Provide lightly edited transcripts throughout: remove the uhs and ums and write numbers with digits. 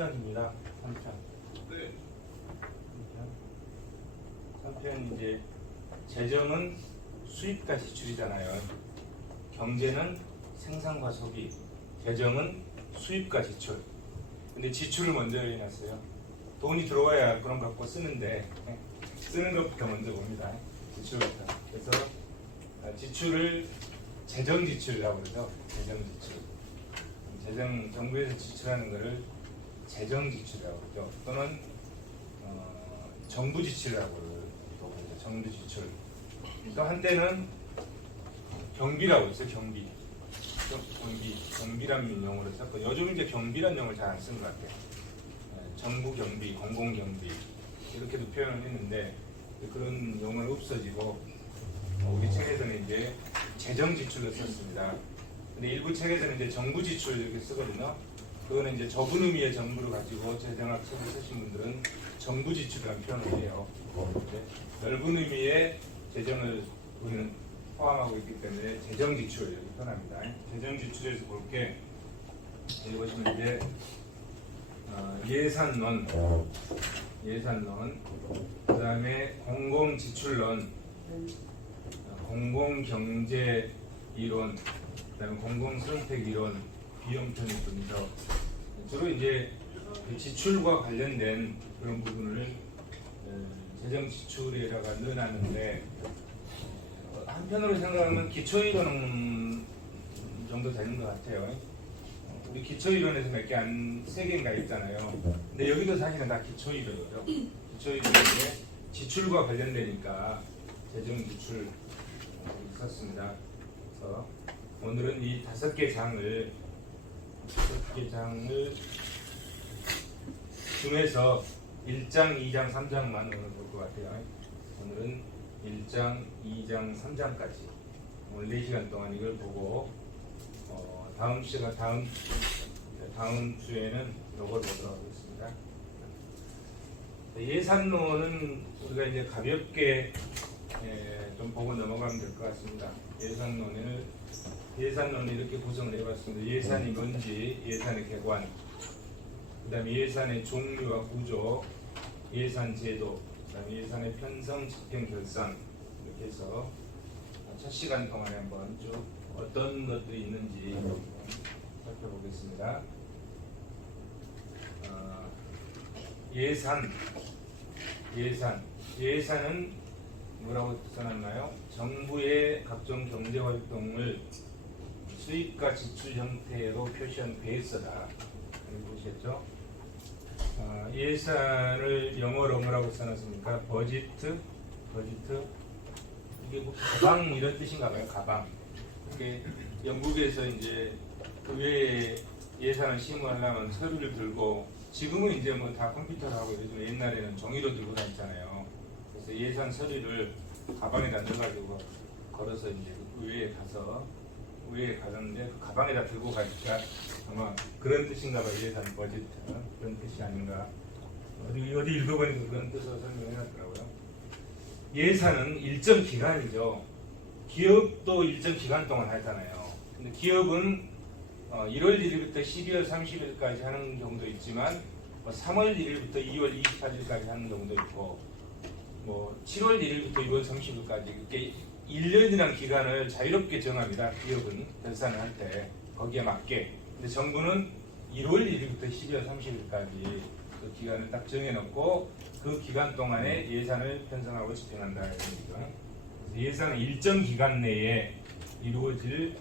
3편입니다. 3편. 네. 3편 이제 재정은 수입과 지출이잖아요. 경제는 생산과 소비, 재정은 수입과 지출. 근데 지출을 먼저 해놨어요. 돈이 들어와야 그런 거 갖고 쓰는데 쓰는 것부터 먼저 봅니다. 지출부터. 그래서 지출을 재정 지출이라고 그러죠. 재정 지출. 정부에서 지출하는 것을 재정 지출이라고 그러죠. 또는 정부 지출이라고 그러죠. 정부 지출. 또 한때는 경비라고 있어요. 경비라는 용어를 썼고 요즘 이제 경비라는 용어를 잘 안 쓰는 것 같아요. 정부 경비, 공공 경비 이렇게도 표현을 했는데 그런 용어는 없어지고 우리 책에서는 이제 재정 지출로 썼습니다. 근데 일부 책에서는 이제 정부 지출 이렇게 쓰거든요. 그거는 이제 좁은 의미의 정부를 가지고 재정학 책을 쓰신 분들은 정부 지출이라는 표현을 해요. 넓은 의미의 재정을 우리는 포함하고 있기 때문에 재정 지출 이렇게 표현합니다. 재정 지출에서 볼게 여기 보시면 이제 예산론, 그 다음에 공공지출론, 공공경제 이론, 그 다음에 공공선택 이론, 비용편익 분석. 주로 이제 그 지출과 관련된 그런 부분을 재정 지출에다가 넣어놨는데 한편으로 생각하면 기초이론 정도 되는 것 같아요. 우리 기초이론에서 몇 개 세 개인가 있잖아요. 근데 여기도 사실은 다 기초이론이죠. 기초이론인데 지출과 관련되니까 재정 지출 썼습니다. 그래서 오늘은 이 5개 장을 중에서 1장, 2장, 3장만 오늘 볼 것 같아요. 오늘은 1장, 2장, 3장까지 오늘 4시간 동안 이걸 보고 다음 주에는 이걸 보도록 하겠습니다. 예산론은 우리가 이제 가볍게 좀 보고 넘어가면 될 것 같습니다. 예산론을 이렇게 구성을 해봤습니다. 예산이 뭔지, 예산의 개관, 그 다음에 예산의 종류와 구조, 예산 제도, 그 다음에 예산의 편성, 집행, 결산 이렇게 해서 첫 시간 동안에 한번 쭉 어떤 것들이 있는지 살펴보겠습니다. 예산은 뭐라고 써놨나요? 정부의 각종 경제활동을 수입과 지출 형태로 표시한 계획서다. 여기 보시겠죠? 예산을 영어로 뭐라고 써놨습니까? 버지트? 이게 뭐 가방 이런 뜻인가 봐요. 가방. 이게 영국에서 이제 그 외에 예산을 심의하려면 서류를 들고 지금은 이제 뭐 다 컴퓨터로 하고 요즘 옛날에는 종이로 들고 다녔잖아요. 그래서 예산 서류를 가방에다 넣어가지고 걸어서 이제 의회에 가는데 그 가방에다 들고 가니까 아마 그런 뜻인가 봐요. 예산 버짓 그런 뜻이 아닌가. 어디 읽어보니까 그런 뜻으로 설명해놨더라고요. 예산은 일정 기간이죠. 기업도 일정 기간 동안 하잖아요. 근데 기업은 1월 1일부터 12월 30일까지 하는 경우도 있지만 3월 1일부터 2월 28일까지 하는 경우도 있고 7월 1일부터 2월 30일까지 이렇게 1년이라는 기간을 자유롭게 정합니다. 기업은 결산을 할 때 거기에 맞게. 근데 정부는 1월 1일부터 12월 30일까지 그 기간을 딱 정해놓고 그 기간 동안에 예산을 편성하고 집행한다. 예산은 일정 기간 내에 이루어질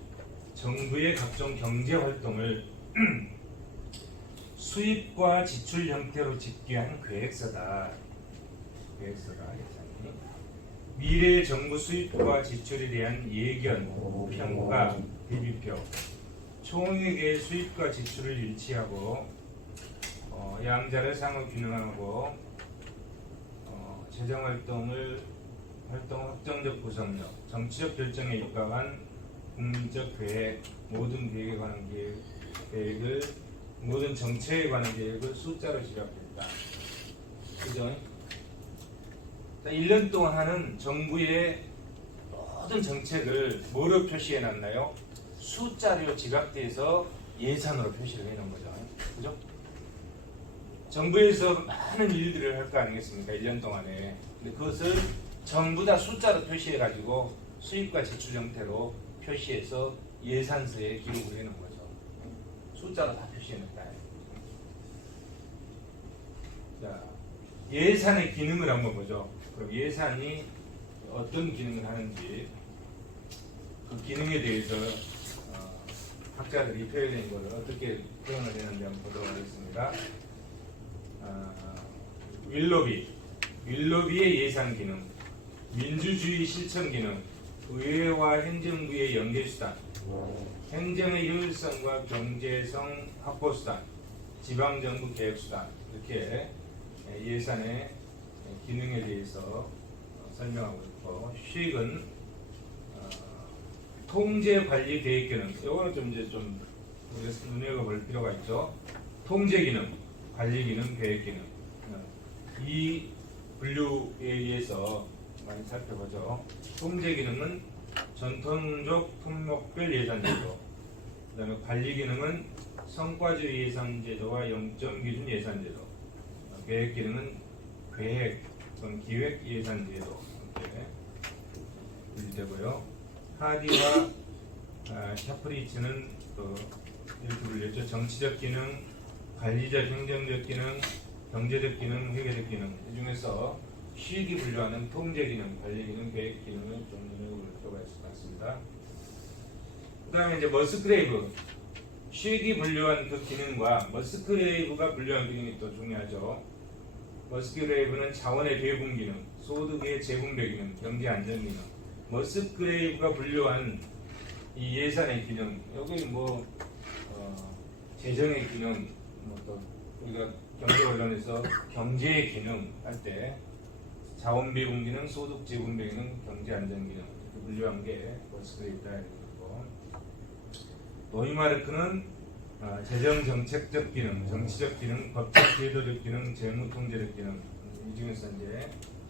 정부의 각종 경제 활동을 수입과 지출 형태로 집계한 계획서다. 예산이 미래의 정부 수입과 지출에 대한 예견, 평가, 대비표, 총액의 수입과 지출을 일치하고 양자를 상호 균형하고 재정활동 확정적 구성력, 정치적 결정에 입각한 국민적 계획, 모든 계획에 관한 계획을 모든 정책에 관한 계획을 숫자로 지적했다. 그죠? 1년 동안 하는 정부의 모든 정책을 뭐로 표시해 놨나요? 숫자로 지각돼서 예산으로 표시를 해 놓은 거죠. 그죠? 정부에서 많은 일들을 할 거 아니겠습니까? 1년 동안에. 근데 그것을 전부 다 숫자로 표시해가지고 수입과 지출 형태로 표시해서 예산서에 기록을 해놓은 거죠. 숫자로 다 표시해놓다. 자, 예산의 기능을 한번 보죠. 그럼 예산이 어떤 기능을 하는지 그 기능에 대해서 학자들이 표현된 것을 어떻게 표현을 했는지 한번 보도록 하겠습니다. 윌로비의 예산 기능, 민주주의 실천 기능, 의회와 행정부의 연계수단, 행정의 효율성과 경제성 확보수단, 지방정부 계획수단, 이렇게 예산의 기능에 대해서 설명하고 있고, 수익은 통제 관리 계획 기능, 이거는 좀 우리가 눈여겨볼 필요가 있죠. 통제 기능, 관리 기능, 계획 기능, 이 분류에 의해서 많이 살펴보죠. 통제 기능은 전통적 품목별 예산제도, 그다음에 관리 기능은 성과주의 예산제도와 영점 기준 예산제도, 계획 기능은 계획, 기획 예산제도 이렇게 분류되고요. 하디와 샤프리츠는 또 이렇게 불렸죠. 정치적 기능, 관리적 행정적 기능, 경제적 기능, 회계적 기능. 이 중에서 수익이 분류하는 통제 기능, 관리 기능, 계획 기능을 좀 눈여겨볼 필요가 있을 것 같습니다. 그 다음에 이제 머스크레이브, 수익이 분류한 그 기능과 머스크레이브가 분류한 기능이 또 중요하죠. 머스크레이브는 자원의 배분 기능, 소득의 재분배 기능, 경제 안정 기능. 머스크레이브가 분류한 이 예산의 기능, 여기 재정의 기능, 또 우리가 경제 관련해서 경제의 기능 할 때 자원 배분 기능, 소득 재분배 기능, 경제 안정 기능 이렇게 분류한 게 머스크레이브다 이런 거고. 노이마르크는 재정 정책적 기능, 정치적 기능, 법적 제도적 기능, 재무 통제적 기능. 이 중에서 이제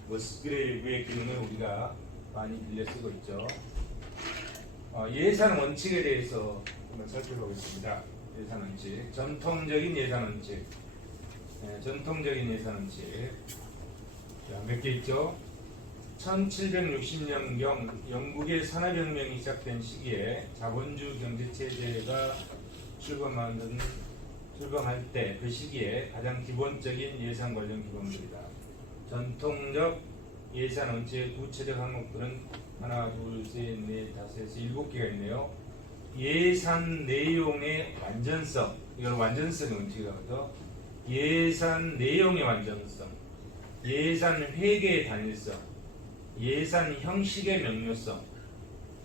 머스크레이브의 기능을 우리가 많이 빌려 쓰고 있죠. 예산 원칙에 대해서 한번 살펴보겠습니다. 예산 원칙, 전통적인 예산 원칙, 전통적인 예산 원칙. 몇 개 있죠? 1760년경 영국의 산업혁명이 시작된 시기에 자본주의 경제체제가 출범할 때 그 시기에 가장 기본적인 예산 관련 기본들이다. 전통적 예산 원칙의 구체적 항목들은 하나, 둘, 셋, 넷, 다섯에서 7개가 있네요. 예산 내용의 완전성, 이걸 완전성의 원칙이라고 하죠. 예산 내용의 완전성, 예산 회계의 단일성, 예산 형식의 명료성,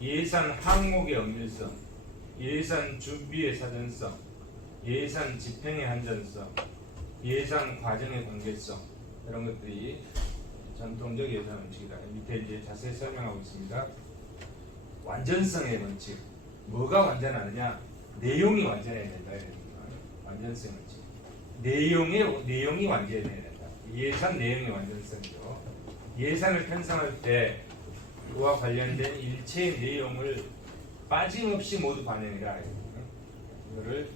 예산 항목의 엄밀성, 예산 준비의 사전성, 예산 집행의 한전성, 예산 과정의 관계성, 이런 것들이 전통적 예산 원칙이다. 밑에 이제 자세히 설명하고 있습니다. 완전성의 원칙, 뭐가 완전하느냐? 내용이 완전해야 된다. 완전성 원칙. 내용이 완전해야 된다. 예산 내용의 완전성이죠. 예산을 편성할 때 그와 관련된 일체의 내용을 빠짐없이 모두 반영해라. 이거를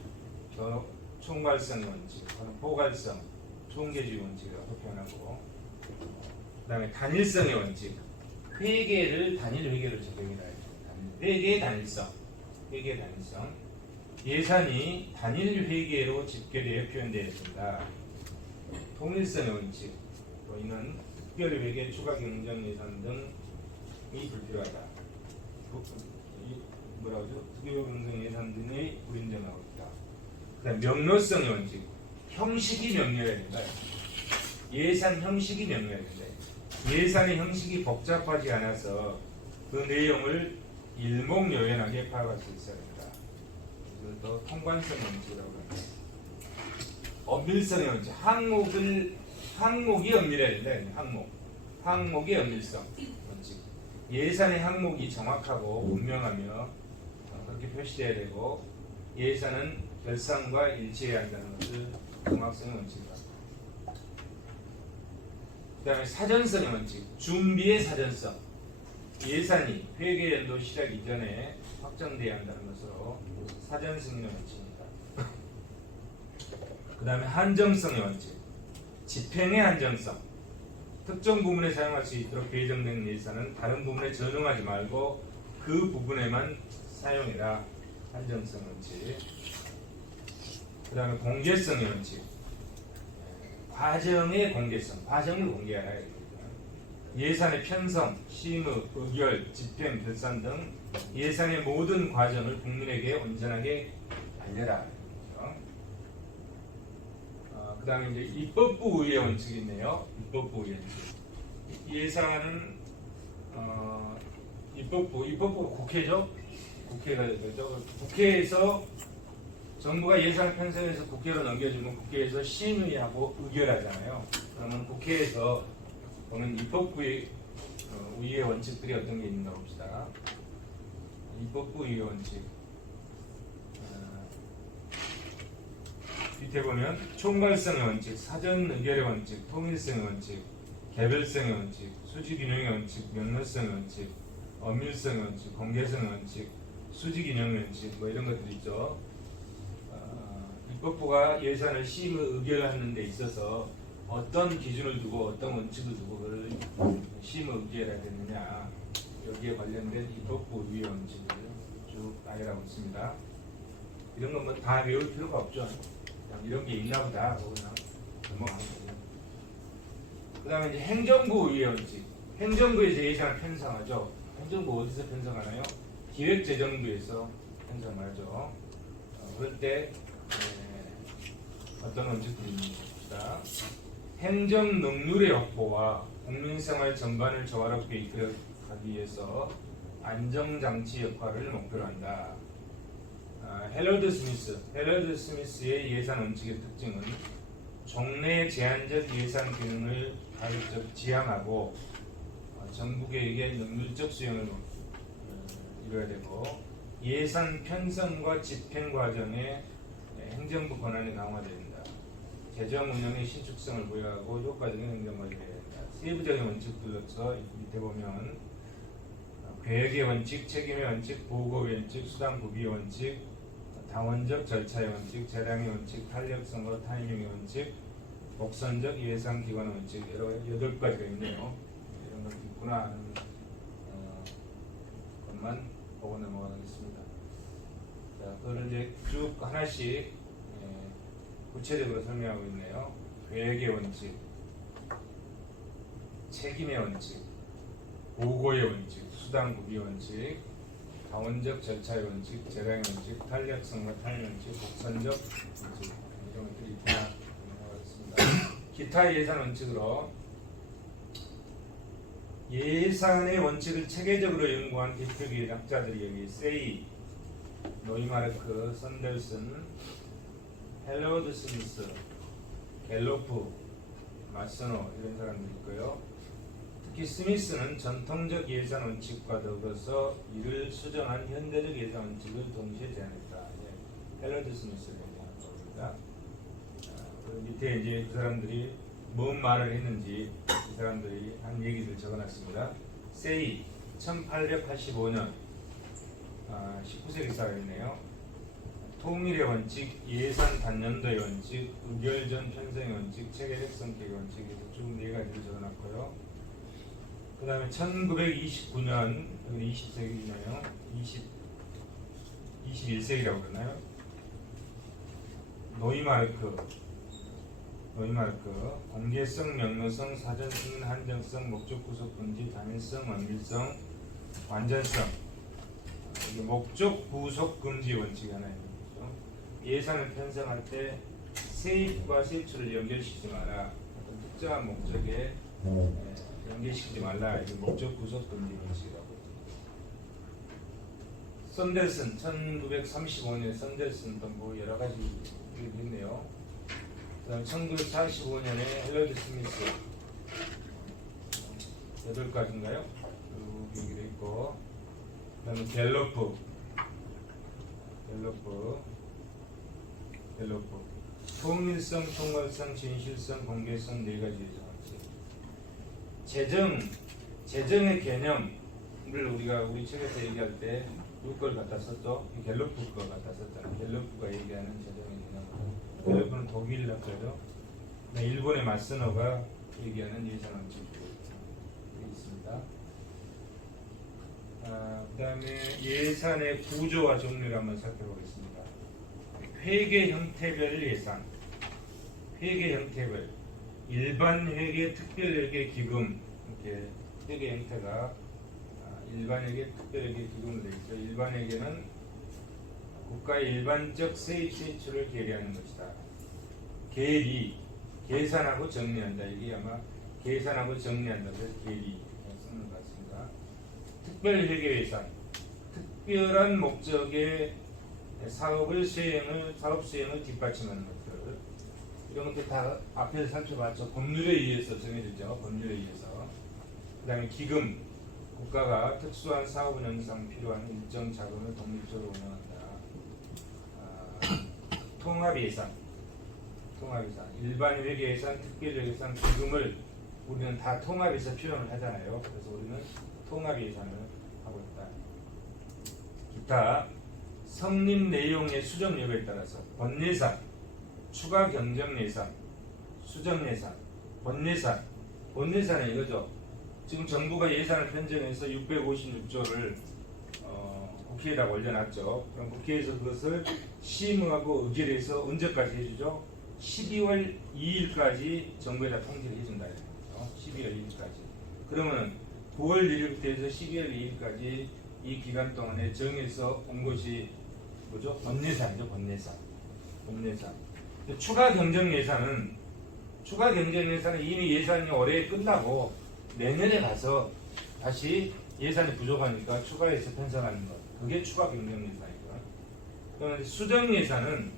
총괄성 원칙, 포괄성, 총계주의 원칙이라고 표현하고, 그 다음에 단일성의 원칙, 회계를 단일 회계로 적용해라. 회계의 단일성, 예산이 단일 회계로 집계되어 표현되어야 된다. 통일성의 원칙, 이는 특별 회계, 추가 경정 예산 등이 불필요하다. 특별 경정 예산 등의 불인정하고 있다. 그다음 명료성의 원칙, 형식이 명료해야 된다. 예산 형식이 명료해야 된다. 예산의 형식이 복잡하지 않아서 그 내용을 일목요연하게 파악할 수 있어야 된다. 그래서 또 통관성 원칙이라고 합니다. 엄밀성의 원칙, 항목이 엄밀해야 된다. 항목의 엄밀성 원칙. 예산의 항목이 정확하고 분명하며 그렇게 표시돼야 되고, 예산은 결산과 일치해야 한다는 것을 정확성의 원칙이다. 그 다음에 사전성의 원칙, 준비의 사전성. 예산이 회계연도 시작 이전에 확정돼야 한다는 것으로 사전성의 원칙입니다. 그 다음에 한정성의 원칙, 집행의 안정성. 특정 부분에 사용할 수 있도록 배정된 예산은 다른 부분에 전용하지 말고 그 부분에만 사용해라. 안정성 원칙. 그 다음에 공개성의 원칙. 과정의 공개성. 과정을 공개하라. 예산의 편성, 심의, 의결, 집행, 결산 등 예산의 모든 과정을 국민에게 온전하게 알려라. 그 다음에 이제 입법부 의회 원칙이 있네요. 입법부 의회 원칙. 예산은 입법부 국회죠. 국회가 되죠. 국회에서 정부가 예산을 편성해서 국회로 넘겨주면 국회에서 심의하고 의결하잖아요. 그러면 국회에서 보는 입법부의 의회 원칙들이 어떤 게 있는가 봅시다. 입법부 의회 원칙. 밑에 보면 총괄성의 원칙, 사전 의결의 원칙, 통일성의 원칙, 개별성의 원칙, 수직균형의 원칙, 명료성의 원칙, 엄밀성의 원칙, 공개성의 원칙, 수직균형의 원칙 뭐 이런 것들이 있죠. 입법부가 예산을 심의 의결하는 데 있어서 어떤 기준을 두고 어떤 원칙을 두고 그걸 심의 의결해야 되느냐 여기에 관련된 입법부 의회 원칙을 쭉 나열하고 있습니다. 이런 건 뭐 다 외울 필요가 없죠. 이런 게 있나 보다 하고 그냥 넘어가는 거죠. 그 다음에 이제 행정부 의회 원칙. 행정부에서 예산을 편성하죠. 행정부 어디서 편성하나요? 기획재정부에서 편성하죠. 그럴 때 어떤 원칙들이 있는지 봅시다. 행정 능률의 확보와 국민생활 전반을 조화롭게 이끌어가기 위해서 안정장치 역할을 목표로 한다. 헬러드 스미스의 예산 원칙의 특징은 종래 제한적 예산 기능을 가급적 지향하고 정부 계획의 능률적 수행을 이뤄야 되고 예산 편성과 집행 과정에 행정부 권한이 강화되어야 된다. 재정 운영의 신축성을 보유하고 효과적인 행정관리를 해야 된다. 세부적인 원칙들로서 밑에 보면 계획의 원칙, 책임의 원칙, 보고의 원칙, 수당 구비의 원칙, 당원적 절차의 원칙, 재량의 원칙, 탄력성과 타이밍의 원칙, 복선적 예산 기관 원칙 여러 8가지가 있네요. 이런 것도 있구나 하는 것만 보고 넘어가겠습니다. 자, 그걸 이제 쭉 하나씩 구체적으로 설명하고 있네요. 계획의 원칙, 책임의 원칙, 보고의 원칙, 수당 구비 원칙, 당원적 절차의 원칙, 재량의 원칙, 탄력성과 타이밍 원칙, 복선적 원칙 이런 것들이 있구나 넘어가겠습니다. 기타 예산 원칙으로 예산의 원칙을 체계적으로 연구한 대표적인 학자들이 여기 세이, 노이마르크, 선델슨, 헬러드 스미스, 갤로프, 마스노 이런 사람들이 있고요. 특히 스미스는 전통적 예산 원칙과 더불어서 이를 수정한 현대적 예산 원칙을 동시에 제안했다. 헬러드 스미스를 얘기하는 겁니다. 그 밑에 이제 그 사람들이 뭔 말을 했는지 이 사람들이 한 얘기를 적어놨습니다. 세이 1885년 19세기 사람이네요. 통일의 원칙, 예산 단년도의 원칙, 의결전 편성의 원칙, 체계적 성격의 원칙 쭉 4가지를 적어놨고요. 그 다음에 1929년, 여기 20세기네요. 21세기라고 그러나요? 노이마르크, 공개성, 명료성, 사전 승인, 한정성, 목적 구속 금지, 단일성, 완밀성, 완전성. 이게 목적 구속 금지 원칙이 하나 있는 거죠. 예산을 편성할 때 세입과 세출을 연결시키지 마라. 어떤 특정한 목적에 연결시키지 말라. 이게 목적 구속 금지 원칙이라고. 선델슨 1935년에 선델슨 또 뭐 여러 가지 얘기를 했네요. 그다음 1945년에 헬러드 스미스 8가지인가요? 쭉 얘기를 했고, 그다음에 갤로프 통일성, 총괄성, 진실성, 공개성 4가지 정책. 재정의 개념을 우리가 우리 책에서 얘기할 때 누굴 갖다 썼죠? 갤로프 거 갖다 썼잖아요. 갤로프가 얘기하는 재정의 개념. 갤로프는 독일 학자죠. 일본의 마스노가 얘기하는 예산 원칙이 있습니다. 그 다음에 예산의 구조와 종류를 한번 살펴보겠습니다. 회계 형태별 예산, 회계 형태별, 일반 회계, 특별 회계, 기금, 이렇게 회계 형태가 일반 회계, 특별 회계, 기금으로 되어 있죠. 일반 회계는 국가의 일반적 세입 세출을 계리하는 것이다. 계리, 계산하고 정리한다. 이게 아마 계산하고 정리한다. 그래서 계리 쓰는 것 같습니다. 특별 회계 예산, 특별한 목적의 사업 수행을 뒷받침하는 것들, 이런 것들 다 앞에서 살펴봤죠. 법률에 의해서 정해지죠. 법률에 의해서. 그 다음에 기금, 국가가 특수한 사업 운영상 필요한 일정 자금을 독립적으로 운영한다. 통합예산, 통합예산, 일반 회계예산, 특별회계예산, 기금을 우리는 다 통합해서 표현을 하잖아요. 그래서 우리는 통합예산을 하고 있다. 기타 성립 내용의 수정 여부에 따라서 본예산, 추가 경정예산, 수정예산, 본예산, 본예산은 이거죠. 지금 정부가 예산을 편성해서 656조를 국회에다 올려놨죠. 그럼 국회에서 그것을 심의하고 의결 해서 언제까지 해주죠? 12월 2일까지 정부에다 통지를 해준다. 12월 2일까지. 그러면 9월 1일부터 해서 12월 2일까지 이 기간 동안에 정해서 온 것이 뭐죠? 본예산이죠. 본예산. 본예산. 추가 경정 예산은 이미 예산이 올해 끝나고 내년에 가서 다시 예산이 부족하니까 추가해서 편성하는 것. 그게 추가 경정 예산이고. 그러면 수정 예산은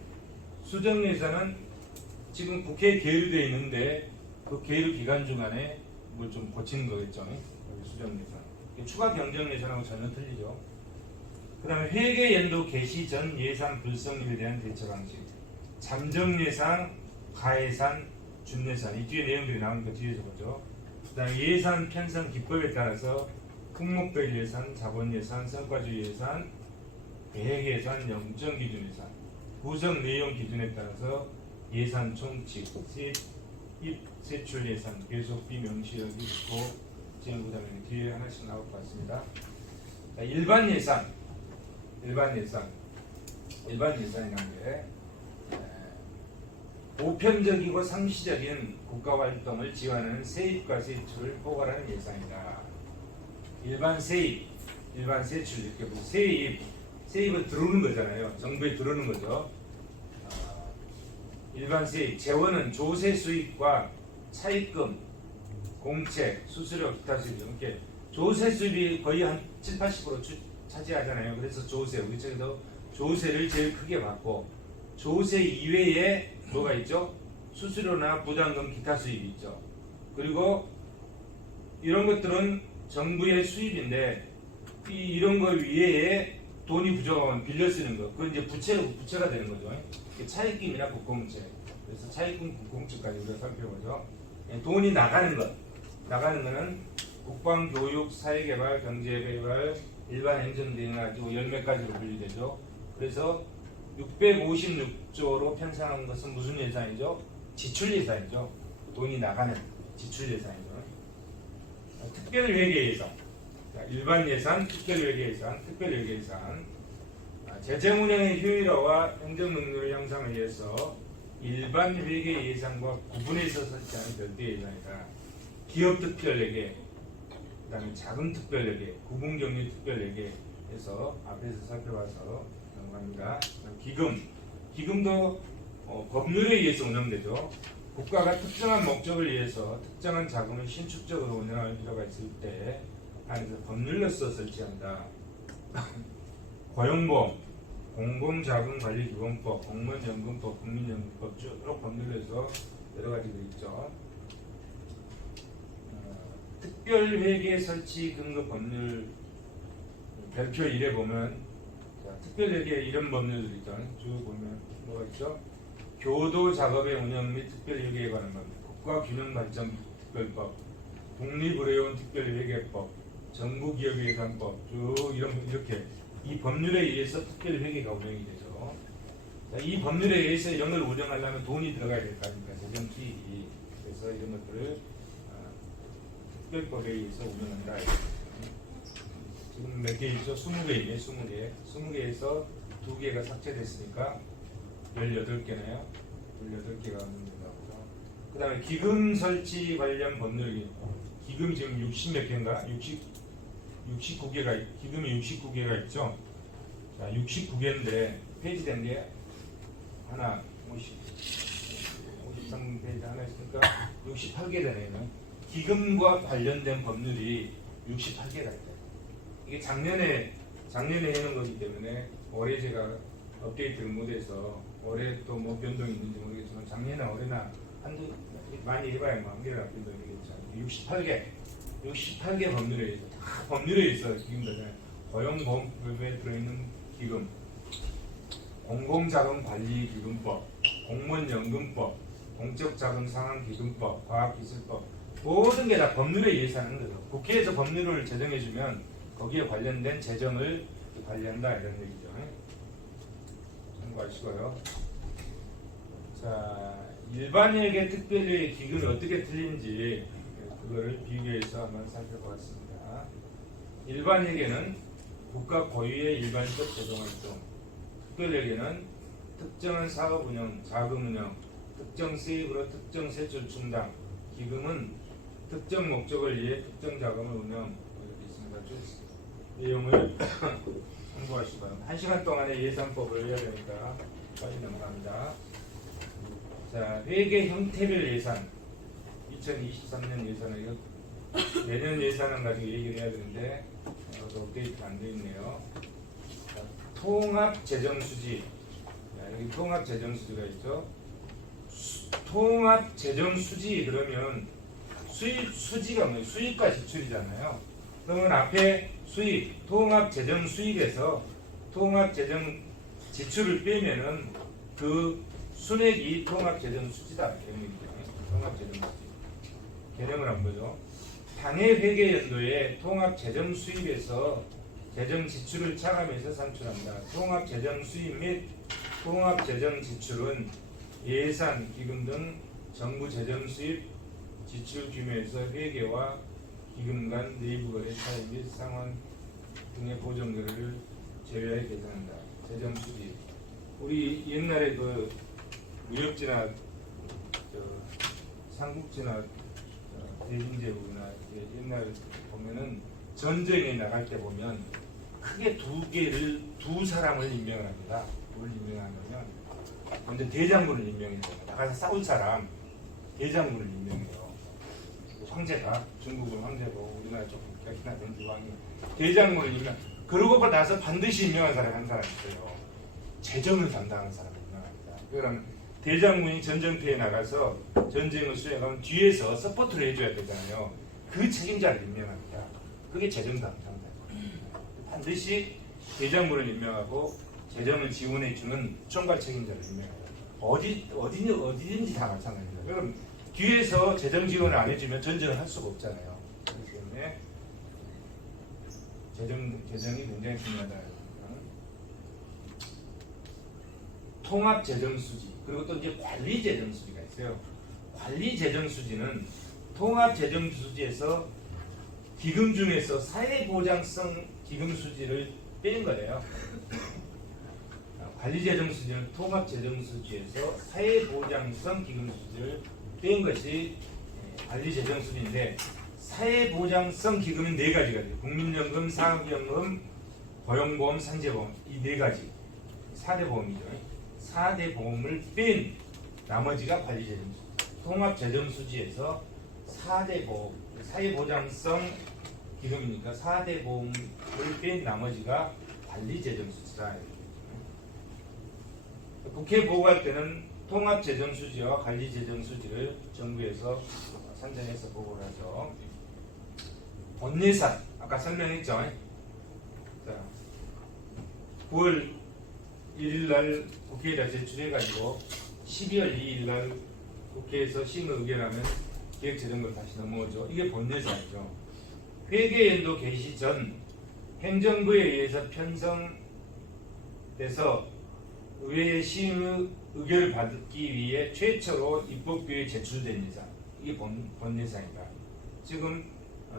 지금 국회에 계류되어 있는데 그 계류 기간 중간에 뭘 좀 고치는 거겠죠. 수정 예산. 추가 경정 예산하고 전혀 틀리죠. 그 다음에 회계 연도 개시 전 예산 불성립에 대한 대처 방식. 잠정 예산, 가예산, 준예산. 이 뒤에 내용들이 나오니까 뒤에서 보죠. 그 다음에 예산 편성 기법에 따라서 품목별 예산, 자본 예산, 성과주의 예산, 계획 예산, 영정 기준 예산, 구성 내용 기준에 따라서 예산 총칙, 세입 세출 예산, 계속비 명시하기 있고 지금 그다음에 뒤에 하나씩 나올 것 같습니다. 자, 일반 예산이라는 게 보편적이고 상시적인 국가 활동을 지원하는 세입과 세출을 포괄하는 예산이다. 일반 세출 이렇게 보고 세입은 들어오는 거잖아요. 정부에 들어오는 거죠. 일반 세입, 재원은 조세 수입과 차입금, 공채, 수수료, 기타 수입 이렇게 조세 수입이 거의 한 70~80% 차지하잖아요. 그래서 조세, 우리 쪽에도 조세를 제일 크게 받고 조세 이외에 뭐가 있죠? 수수료나 부담금, 기타 수입이 있죠. 그리고 이런 것들은 정부의 수입인데 이런 거 위에 돈이 부족하면 빌려 쓰는 거. 그건 이제 부채가 되는 거죠. 차입금이나 국공채. 그래서 차입금, 국공채까지 우리가 살펴보죠. 돈이 나가는 거는 국방, 교육, 사회개발, 경제개발, 일반 행정 등을 가지고 열 몇 가지로 분류되죠. 그래서 656조로 편성한 것은 무슨 예산이죠? 지출 예산이죠. 돈이 나가는 지출 예산이죠. 특별회계 예산, 일반 예산, 특별회계 예산. 재정 운영의 효율화와 행정 능력의 향상을 위해서 일반 회계 예산과 구분해서 설치하는 별도의 예산이다. 기업 특별회계, 그다음에 자금 특별회계, 구분격리 특별회계에서 앞에서 살펴봐서 넘어갑니다. 기금도 법률에 의해서 운영되죠. 국가가 특정한 목적을 위해서 특정한 자금을 신축적으로 운영할 필요가 있을 때 안에서 법률로서 설치한다. 고용보험, 공공자금관리기본법, 공무원연금법, 국민연금법 쭉 법률로서 여러 가지가 있죠. 특별회계 설치 근거 법률 별표 1에 보면 특별회계 이런 법률들 있죠. 쭉 보면 뭐가 있죠? 교도 작업의 운영 및 특별회계에 관한 법, 국가균형발전 특별법, 독립의료원 특별회계법, 정부기업예산법 쭉 이렇게 이 법률에 의해서 특별회계가 운영이 되죠. 이 법률에 의해서 이런 걸 운영하려면 돈이 들어가야 될 거 아닙니까? 재정 수익이. 있어서 이런 것들을 특별법에 의해서 운영한다. 지금 몇 개 있죠? 20개이네. 20개. 20개에서 2개가 삭제됐으니까 18개네요. 18개가 있는 거고요. 그 다음에 기금 설치 관련 법률이 기금 지금 60 몇 개인가? 69개가 기금이 69개가 있죠. 자, 69개인데 페이지된 게 하나 53페이지 하나 있으니까 68개 되네요. 기금과 관련된 법률이 68개가 있다. 이게 작년에 해놓은 거기 때문에 올해 제가 업데이트를 못해서 올해 또 뭐 변동이 있는지 모르겠지만 작년에 올해나 한두 많이 해봐야 뭐 한 개가 변동이 되겠죠. 68개 법률에 의해서 다 법률에 있어 기금들 고용보험법에 들어있는 기금, 공공자금관리기금법, 공무원연금법, 공적자금상환기금법, 과학기술법 모든 게 다 법률에 의해서 하는 거죠. 국회에서 법률을 제정해주면 거기에 관련된 재정을 관리한다 이런 얘기죠. 참고하시고요. 자, 일반회계 특별회계 기금이 어떻게 틀린지 그거를 비교해서 한번 살펴보았습니다. 일반회계는 국가 고유의 일반적 재정활동, 특별회계는 특정한 사업 운영, 자금 운영, 특정 수입으로 특정 세출 충당, 기금은 특정 목적을 위해 특정 자금을 운영 이렇게 있습니다. 쭉 내용을 참고하시고요. 1시간 동안의 예산법을 해야 되니까 빨리 넘어갑니다. 자, 회계 형태별 예산 2023년 예산은 이거 내년 예산은 가지고 얘기를 해야 되는데 업데이트 안 되어 있네요. 자, 통합 재정 수지. 여기 통합 재정 수지가 있죠. 통합 재정 수지 그러면 수입 수지가 뭐예요? 수입과 지출이잖아요. 그러면 앞에 수입 통합 재정 수입에서 통합 재정 지출을 빼면은 그 순액이 통합 재정 수지다 개념이죠. 통합 재정 수지 개념을 한번 보죠. 당해 회계 연도에 통합 재정 수입에서 재정 지출을 차감해서 산출한다. 통합 재정 수입 및 통합 재정 지출은 예산, 기금 등 정부 재정 수입 지출 규모에서 회계와 기금 간 내부 거래 차이 및 상환 등의 보정거래를 제외하여 계산한다. 재정 수지. 우리 옛날에 그 무역지나 삼국지나 대중제국이나 옛날 보면은 전쟁에 나갈 때 보면 크게 두 사람을 임명을 합니다. 뭘 임명하냐면 먼저 대장군을 임명해요. 나가서 싸울 사람 대장군을 임명해요. 황제가 중국은 황제고 우리나라 조금 격이나 된 왕이 대장군을 임명. 그러고 나서 반드시 임명한 사람이 한 사람 있어요. 재정을 담당하는 사람을 임명합니다. 그러면 대장군이 전쟁터에 나가서 전쟁을 수행하면 뒤에서 서포트를 해줘야 되잖아요. 그 책임자를 임명합니다. 그게 재정 담당자예요. 반드시 대장군을 임명하고 재정을 지원해주는 총괄 책임자를 임명해요. 어디든지 다 마찬가지입니다. 그럼 뒤에서 재정 지원을 안 해주면 전쟁을 할 수가 없잖아요. 그렇기 때문에 재정이 굉장히 중요하다. 통합 재정 수지 그리고 또 이제 관리 재정 수지가 있어요. 관리 재정 수지는 통합 재정 수지에서 기금 중에서 사회보장성 기금 수지를 뺀 거예요. 관리 재정 수지는 통합 재정 수지에서 사회보장성 기금 수지를 뺀 것이 관리 재정 수지인데 사회보장성 기금은 4가지가 돼요. 국민연금, 사학연금, 고용보험, 산재보험 이 4가지 4대 보험이죠. 4대 보험을 뺀 나머지가 관리 재정 수지. 통합 재정 수지에서 4대 보험, 사회보장성 기금이니까 4대 보험을 뺀 나머지가 관리 재정 수지다. 국회 보고할 때는 통합 재정 수지와 관리 재정 수지를 정부에서 산정해서 보고를 하죠. 본예산 아까 설명했죠. 자, 9월 1일 날 국회에다 제출해가지고 12월 2일 날 국회에서 심의 의결하면 기획재정으로 다시 넘어오죠. 이게 본예산이죠. 회계연도 개시 전 행정부에 의해서 편성돼서 의회의 심의 의결을 받기 위해 최초로 입법규에 제출된 예산. 이게 본 예산이다. 지금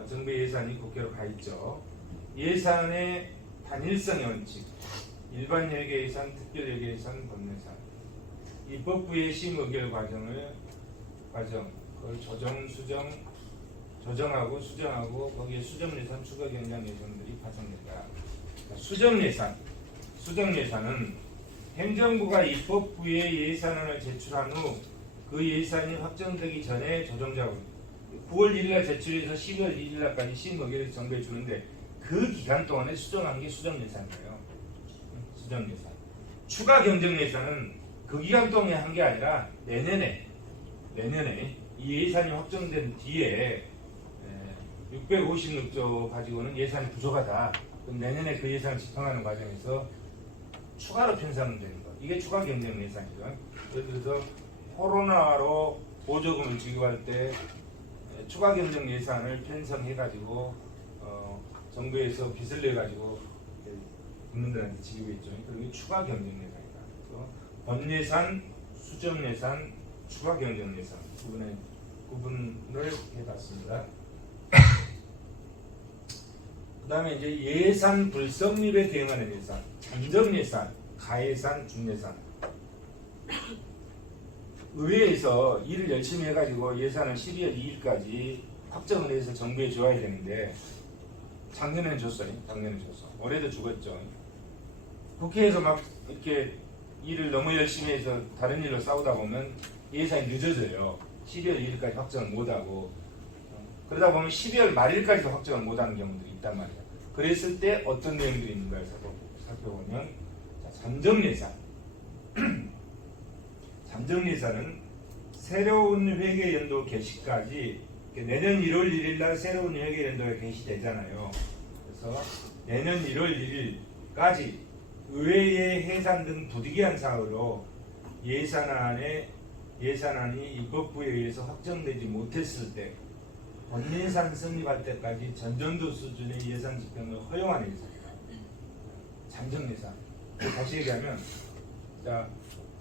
정부 예산이 국회로 가 있죠. 예산의 단일성의 원칙, 일반 회계 예산, 특별 회계 예산, 본 예산. 입법부의 심의결 그걸 조정하고 수정하고 거기에 수정 예산, 추가 경장 예산들이 파생된다. 수정 예산은 행정부가 입법부에 예산안을 제출한 후 그 예산이 확정되기 전에 조정작업 9월 1일날 제출해서 12월 1일날까지 심의결을 정부에 주는데 그 기간 동안에 수정한 게 수정 예산이에요. 수정 예산. 추가 경정 예산은 그 기간 동안에 한 게 아니라 내년에 이 예산이 확정된 뒤에 656조 가지고는 예산이 부족하다. 그럼 내년에 그 예산을 집행하는 과정에서 추가로 편성되는 것. 이게 추가 경정 예산이죠. 예를 들어서 코로나로 보조금을 지급할 때 추가 경정 예산을 편성해가지고 정부에서 빚을 내가지고 국민들한테 지급했죠. 그리고 추가 경정 예산이다. 본 예산, 수정 예산, 추가 경정 예산 구분을 해봤습니다. 그 다음에 이제 예산 불성립에 대응하는 예산, 잠정 예산, 가예산, 중예산. 의회에서 일을 열심히 해가지고 예산을 12월 2일까지 확정을 해서 정부에 줘야 되는데 작년에는 줬어요. 올해도 주겠죠. 국회에서 막 이렇게 일을 너무 열심히 해서 다른 일로 싸우다 보면 예산이 늦어져요. 12월 2일까지 확정을 못하고 그러다 보면 12월 말일까지도 확정을 못하는 경우들이 있단 말이에요. 그랬을 때 어떤 내용들이 있는가를 살펴보면 잠정예산 잠정예산은 새로운 회계연도 개시까지 내년 1월 1일 날 새로운 회계연도가 개시되잖아요. 그래서 내년 1월 1일까지 의회의 해산 등 부득이한 사유로 예산안이 입법부에 의해서 확정되지 못했을 때 본예산 성립할 때까지 전년도 수준의 예산 집행을 허용하는 예산입니다. 잠정예산. 다시 얘기하면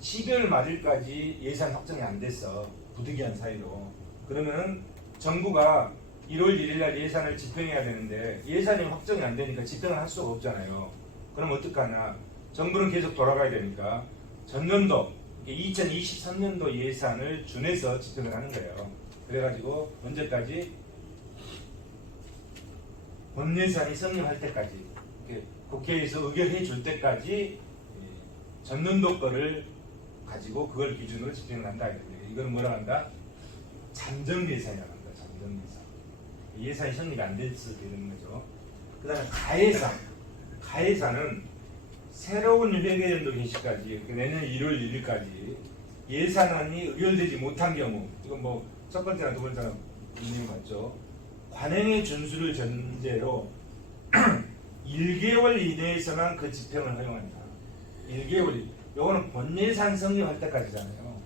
12월 말일까지 예산 확정이 안 됐어. 부득이한 사유로. 그러면 정부가 1월 1일날 예산을 집행해야 되는데 예산이 확정이 안 되니까 집행을 할 수가 없잖아요. 그럼 어떡하나? 정부는 계속 돌아가야 되니까 전년도 2023년도 예산을 준해서 집행을 하는 거예요. 그래가지고 언제까지? 본 예산이 성립할 때까지 국회에서 의결해 줄 때까지 전년도 거를 가지고 그걸 기준으로 집행을 한다. 이건 뭐라 한다? 잠정 예산이라고 한다. 잠정 예산. 예산이 성립이 안 됐을 때 되는 거죠. 그 다음에 가예산은 새로운 회계연도 개시까지 내년 1월 1일까지 예산안이 의결되지 못한 경우 이건 뭐 첫 번째나 두 번째나 의미 맞죠. 관행의 준수를 전제로 1개월 이내에서만 그 집행을 허용한다. 1개월. 요거는 본예산 성립할 때까지잖아요.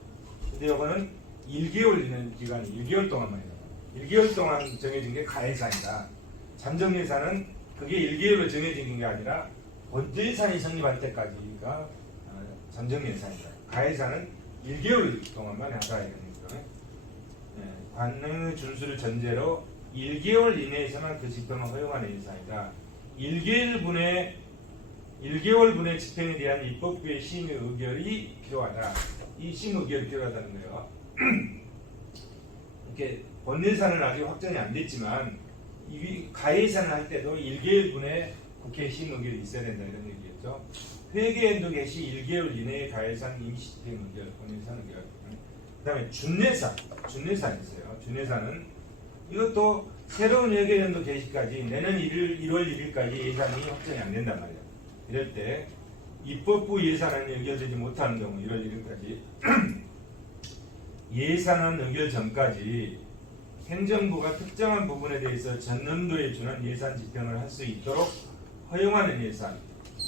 근데 요거는 1개월 있는 기간이 1개월 동안만 해요. 1개월 동안 정해진 게 가예산이다. 잠정예산은 그게 1개월로 정해진 게 아니라 본예산이 성립할 때까지가 잠정예산이다. 가예산은 1개월 동안만 하다 이런 거죠. 관행의 준수를 전제로 1개월 이내에서만 그 집행을 허용하는 예산이다. 1개월분의 집행에 대한 입법부의 심의 의결이 필요하다. 이 심의 의결이 필요하다는 거예요. 이렇게 본예산은 아직 확정이 안 됐지만 이 가예산을 할 때도 1개월분의 국회 심의 의결이 있어야 된다 이런 얘기였죠. 회계연도 개시 1개월 이내에 가예산 임시집행 의결, 본예산 의결. 그 다음에 준예산이 있어요. 준예산은 이것도 새로운 회계연도 개시까지 내년 1월 1일까지 예산이 확정이 안 된단 말이에요. 이럴 때 입법부 예산안이 의결되지 못하는 경우 1월 1일까지 예산안 의결 전까지 행정부가 특정한 부분에 대해서 전년도에 준한 예산 집행을 할 수 있도록 허용하는 예산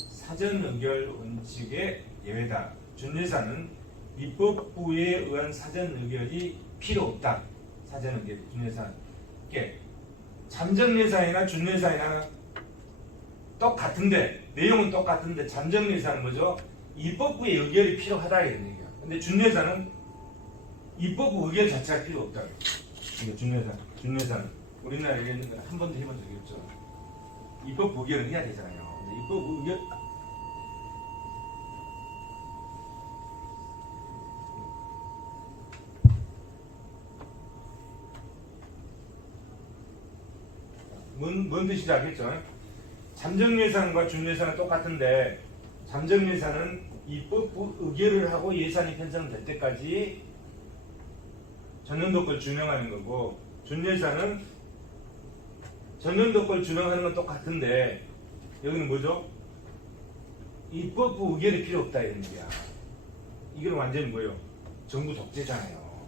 사전 의결 원칙의 예외다. 준예산은 입법부에 의한 사전 의결이 필요 없다. 사전 의결 준예산. 잠정예산이나 준예산이나 똑같은데 내용은 똑같은데 잠정예산은 뭐죠? 입법부의 의결이 필요하다 이런 얘기야. 근데 준예산은 입법부 의결 자체가 필요 없다. 이게 준예산 우리나라에 있는 건 한 번도 해본 적이 없죠. 입법 부결을 해야 되잖아요. 근데 입법 부결 뭔 뜻인지 알겠죠? 잠정예산과 준예산은 똑같은데 잠정예산은 입법 의결을 하고 예산이 편성될 때까지 전년도 걸 준용하는 거고 준예산은 전년도 걸 준용하는 건 똑같은데 여기는 뭐죠? 입법부 의결이 필요 없다 이런 얘기야. 이건 완전히 뭐예요? 정부 독재잖아요.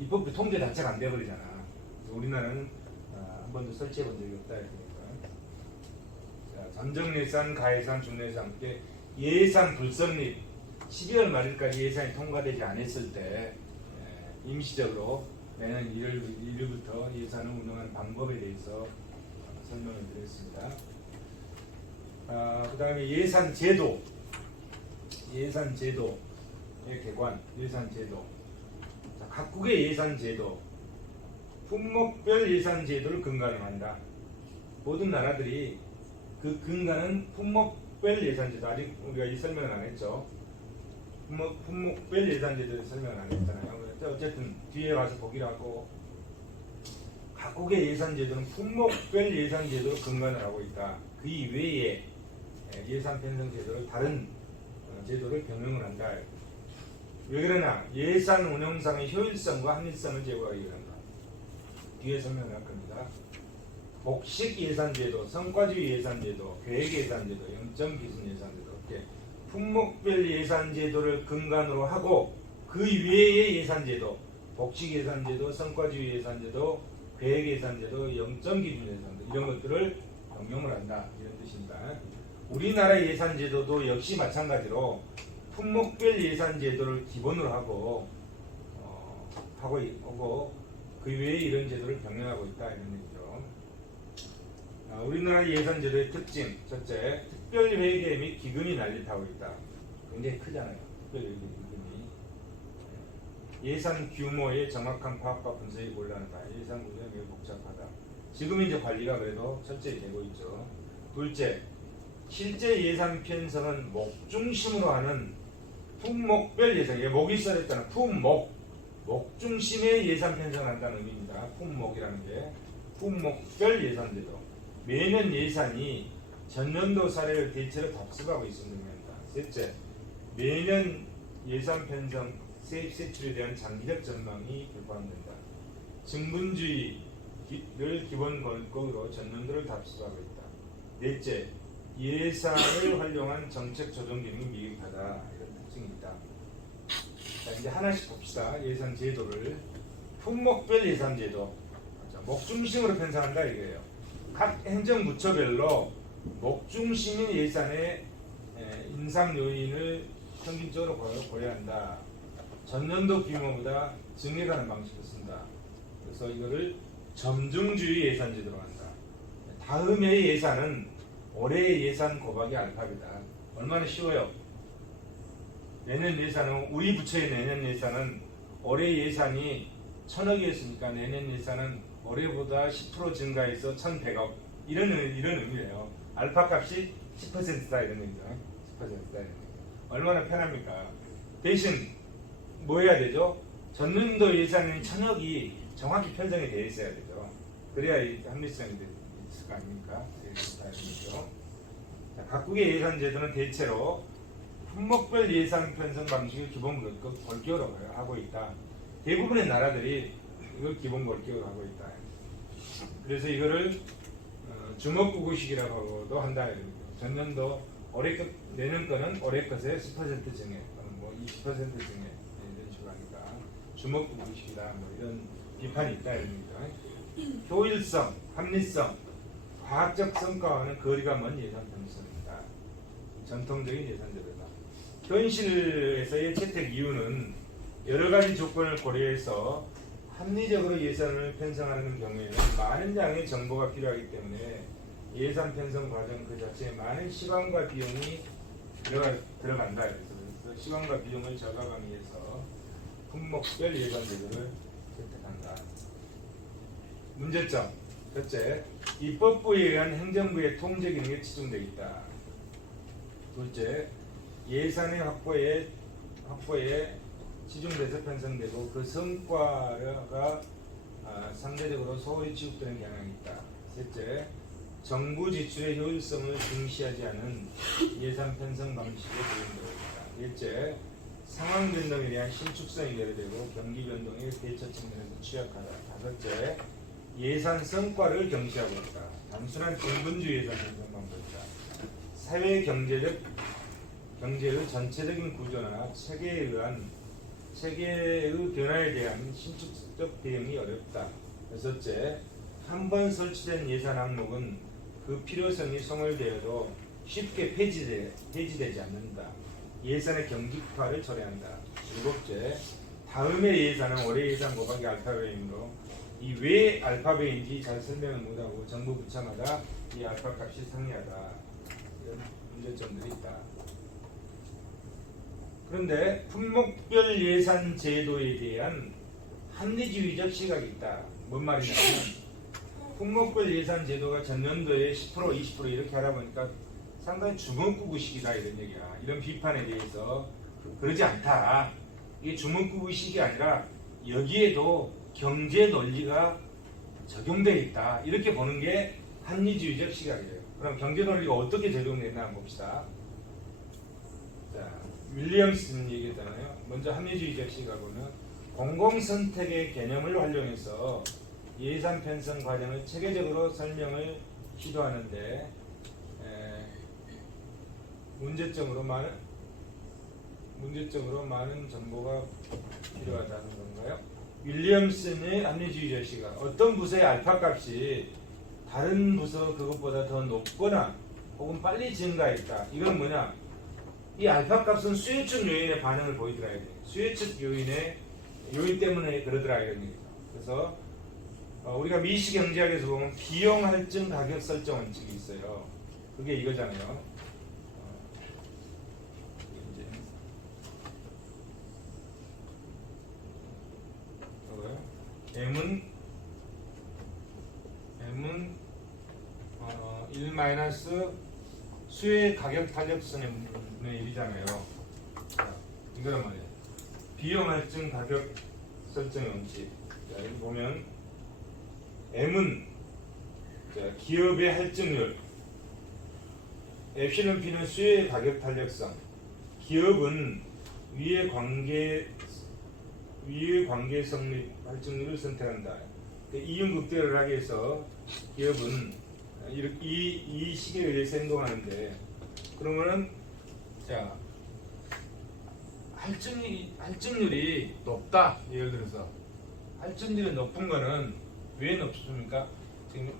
입법부 통제 자체가 안 돼버리잖아. 우리나라는 한 번도 설치해 본 적이 없다 이러니까. 자, 잠정예산, 가예산, 준예산 함께 예산 불성립 12월 말일까지 예산이 통과되지 않았을 때 임시적으로 내년 1일부터 예산을 운영하는 방법에 대해서 설명을 드렸습니다. 그 다음에 예산제도의 개관, 예산제도. 자, 각국의 예산제도, 품목별 예산제도를 근간으로 한다. 모든 나라들이 그 근간은 품목별 예산제도. 아직 우리가 이 설명을 안 했죠. 품목별 예산제도에 설명을 안 했잖아요. 어쨌든 뒤에 와서 보기로 하고 각국의 예산제도는 품목별 예산제도를 근간을 하고 있다. 그 이외에 예산 편성 제도를 다른 제도를 병행을 한다. 왜 그러나 예산 운영상의 효율성과 합리성을 제고하기 위함이다. 뒤에 설명을 할 겁니다. 복식 예산제도, 성과주의 예산제도, 계획 예산제도, 영점 기준 예산제도 이렇게 품목별 예산제도를 근간으로 하고 그 외의 예산제도, 복식 예산제도, 성과주의 예산제도, 계획 예산제도, 영점 기준 예산제도 이런 것들을 병용을 한다 이런 뜻입니다. 우리나라 예산제도도 역시 마찬가지로 품목별 예산제도를 기본으로 하고 그 외에 이런 제도를 병행하고 있다 이런 얘기죠. 우리나라 예산제도의 특징 첫째, 특별회계 및 기금이 난립하고 있다. 굉장히 크잖아요. 특별회계 기금이 예산 규모의 정확한 파악과 분석이 곤란하다. 예산 구조가 매우 복잡하다. 지금 이제 관리가 그래도 철저히 되고 있죠. 둘째, 실제 예산 편성은 목 중심으로 하는 품목별 예산. 목이 있어야 됐잖아. 목 중심의 예산 편성을 한다는 의미입니다. 품목이라는 게 품목별 예산제도. 매년 예산이 전년도 사례를 대체로 답습하고 있음을 의미합니다. 셋째, 매년 예산 편성 세입 세출에 대한 장기적 전망이 불가능된다. 증분주의를 기본 원칙으로 전년도를 답습하고 있다. 넷째, 예산을 활용한 정책 조정 기능이 미흡하다. 이런 특징이 있다. 자, 이제 하나씩 봅시다. 예산 제도를. 품목별 예산 제도. 목 중심으로 편성한다 이거예요. 각 행정부처별로 목 중심인 예산의 인상 요인을 평균적으로 고려해야 한다. 전년도 규모보다 증액하는 방식을 쓴다. 그래서 이거를 점중주의 예산 제도로 한다. 다음해의 예산은 올해의 예산 곱하기 알파be다. 얼마나 쉬워요. 내년 예산은 우리 부처의 내년 예산은 올해 예산이 1,000억이었으니까 내년 예산은 올해보다 10% 증가해서 1,100억 이런 의미예요. 알파 값이 10%다 이런 의미죠. 10%다 이런 의미. 얼마나 편합니까? 대신 뭐 해야 되죠? 전년도 예산인 1,000억이 정확히 편성이 되어 있어야 되죠. 그래야 이 합리성이 있을 거 아닙니까? 각국의 예산 제도는 대체로 품목별 예산 편성 방식을 기본 골격으로 하고 있다. 대부분의 나라들이 이걸 기본 골격으로 하고 있다. 그래서 이거를 주먹구구식이라고도 한다. 전년도 올해 것, 내년 거는 올해 것에 10% 증액, 뭐 20% 증액 이런 식으로 하니까 주먹구구식이다. 뭐 이런 비판이 있다 이런 거죠. 효율성, 합리성, 과학적 성과와는 거리가 먼 예산 편성입니다. 전통적인 예산 제도다. 현실에서의 채택 이유는 여러 가지 조건을 고려해서 합리적으로 예산을 편성하는 경우에는 많은 양의 정보가 필요하기 때문에 예산 편성 과정 그 자체에 많은 시간과 비용이 들어간다. 그래서 시간과 비용을 절감하기 위해서 품목별 예산 제도를 채택한다. 문제점. 첫째, 입법부에 의한 행정부의 통제 기능에 치중되어 있다. 둘째, 예산의 확보에 치중돼서 편성되고 그 성과가 상대적으로 소홀히 취급되는 경향이 있다. 셋째, 정부 지출의 효율성을 중시하지 않은 예산 편성 방식에 적용되고 있다. 넷째, 상황 변동에 대한 신축성이 결여되고 경기 변동의 대처 측면에서 취약하다. 다섯째, 예산 성과를 경시하고 있다. 단순한 정분주의 예산 편성 방법이다. 사회 경제의 전체적인 구조나 체계의 변화에 대한 신축적 대응이 어렵다. 여섯째, 한 번 설치된 예산 항목은 그 필요성이 소멸되어도 쉽게 폐지되지 않는다. 예산의 경직화를 초래한다. 일곱째, 다음의 예산은 올해 예산 곱하기 알파벳이므로 이 왜 알파벳인지 잘 설명을 못하고 정부 부처마다 이 알파 값이 상이하다. 이런 문제점들이 있다. 그런데 품목별 예산 제도에 대한 합리주의적 시각이 있다. 뭔 말이냐면 품목별 예산 제도가 전년도에 10% 20% 이렇게 하다 보니까 상당히 주먹구구식이다 이런 얘기야. 이런 비판에 대해서 그러지 않다. 이게 주먹구구식이 아니라 여기에도 경제 논리가 적용되어 있다. 이렇게 보는 게 합리주의적 시각이에요. 그럼 경제 논리가 어떻게 적용되나 한번 봅시다. 자, 윌리엄슨 얘기했잖아요. 먼저 합리주의적 시각으로는 공공선택의 개념을 활용해서 예산 편성 과정을 체계적으로 설명을 시도하는데 문제점으로 많은 정보가 필요하다는 건가요? 윌리엄슨의 합리주의적 시각. 어떤 부서의 알파 값이 다른 부서 그것보다 더 높거나 혹은 빨리 증가했다. 이건 뭐냐? 이 알파 값은 수요측 요인의 반응을 보이더라. 수요측 요인 때문에 그러더라 이런 얘기죠. 그래서 우리가 미시 경제학에서 보면 비용 할증 가격 설정 원칙이 있어요. 그게 이거잖아요. M은 1 마이너스 수요의 가격 탄력성의 분의 1이잖아요. 이거란 말이에요. 비용 할증 가격 설정 원칙. 자, 여기 보면 M은 기업의 할증률, 에필론 P는 수요의 가격 탄력성. 기업은 위의 관계성 및 할증률을 선택한다. 이윤극대를 하기 위해서 기업은 이 식에 의해서 행동하는데, 그러면은 자 할증률이 높다. 예를 들어서 할증률이 높은 거는 왜 높습니까? 지금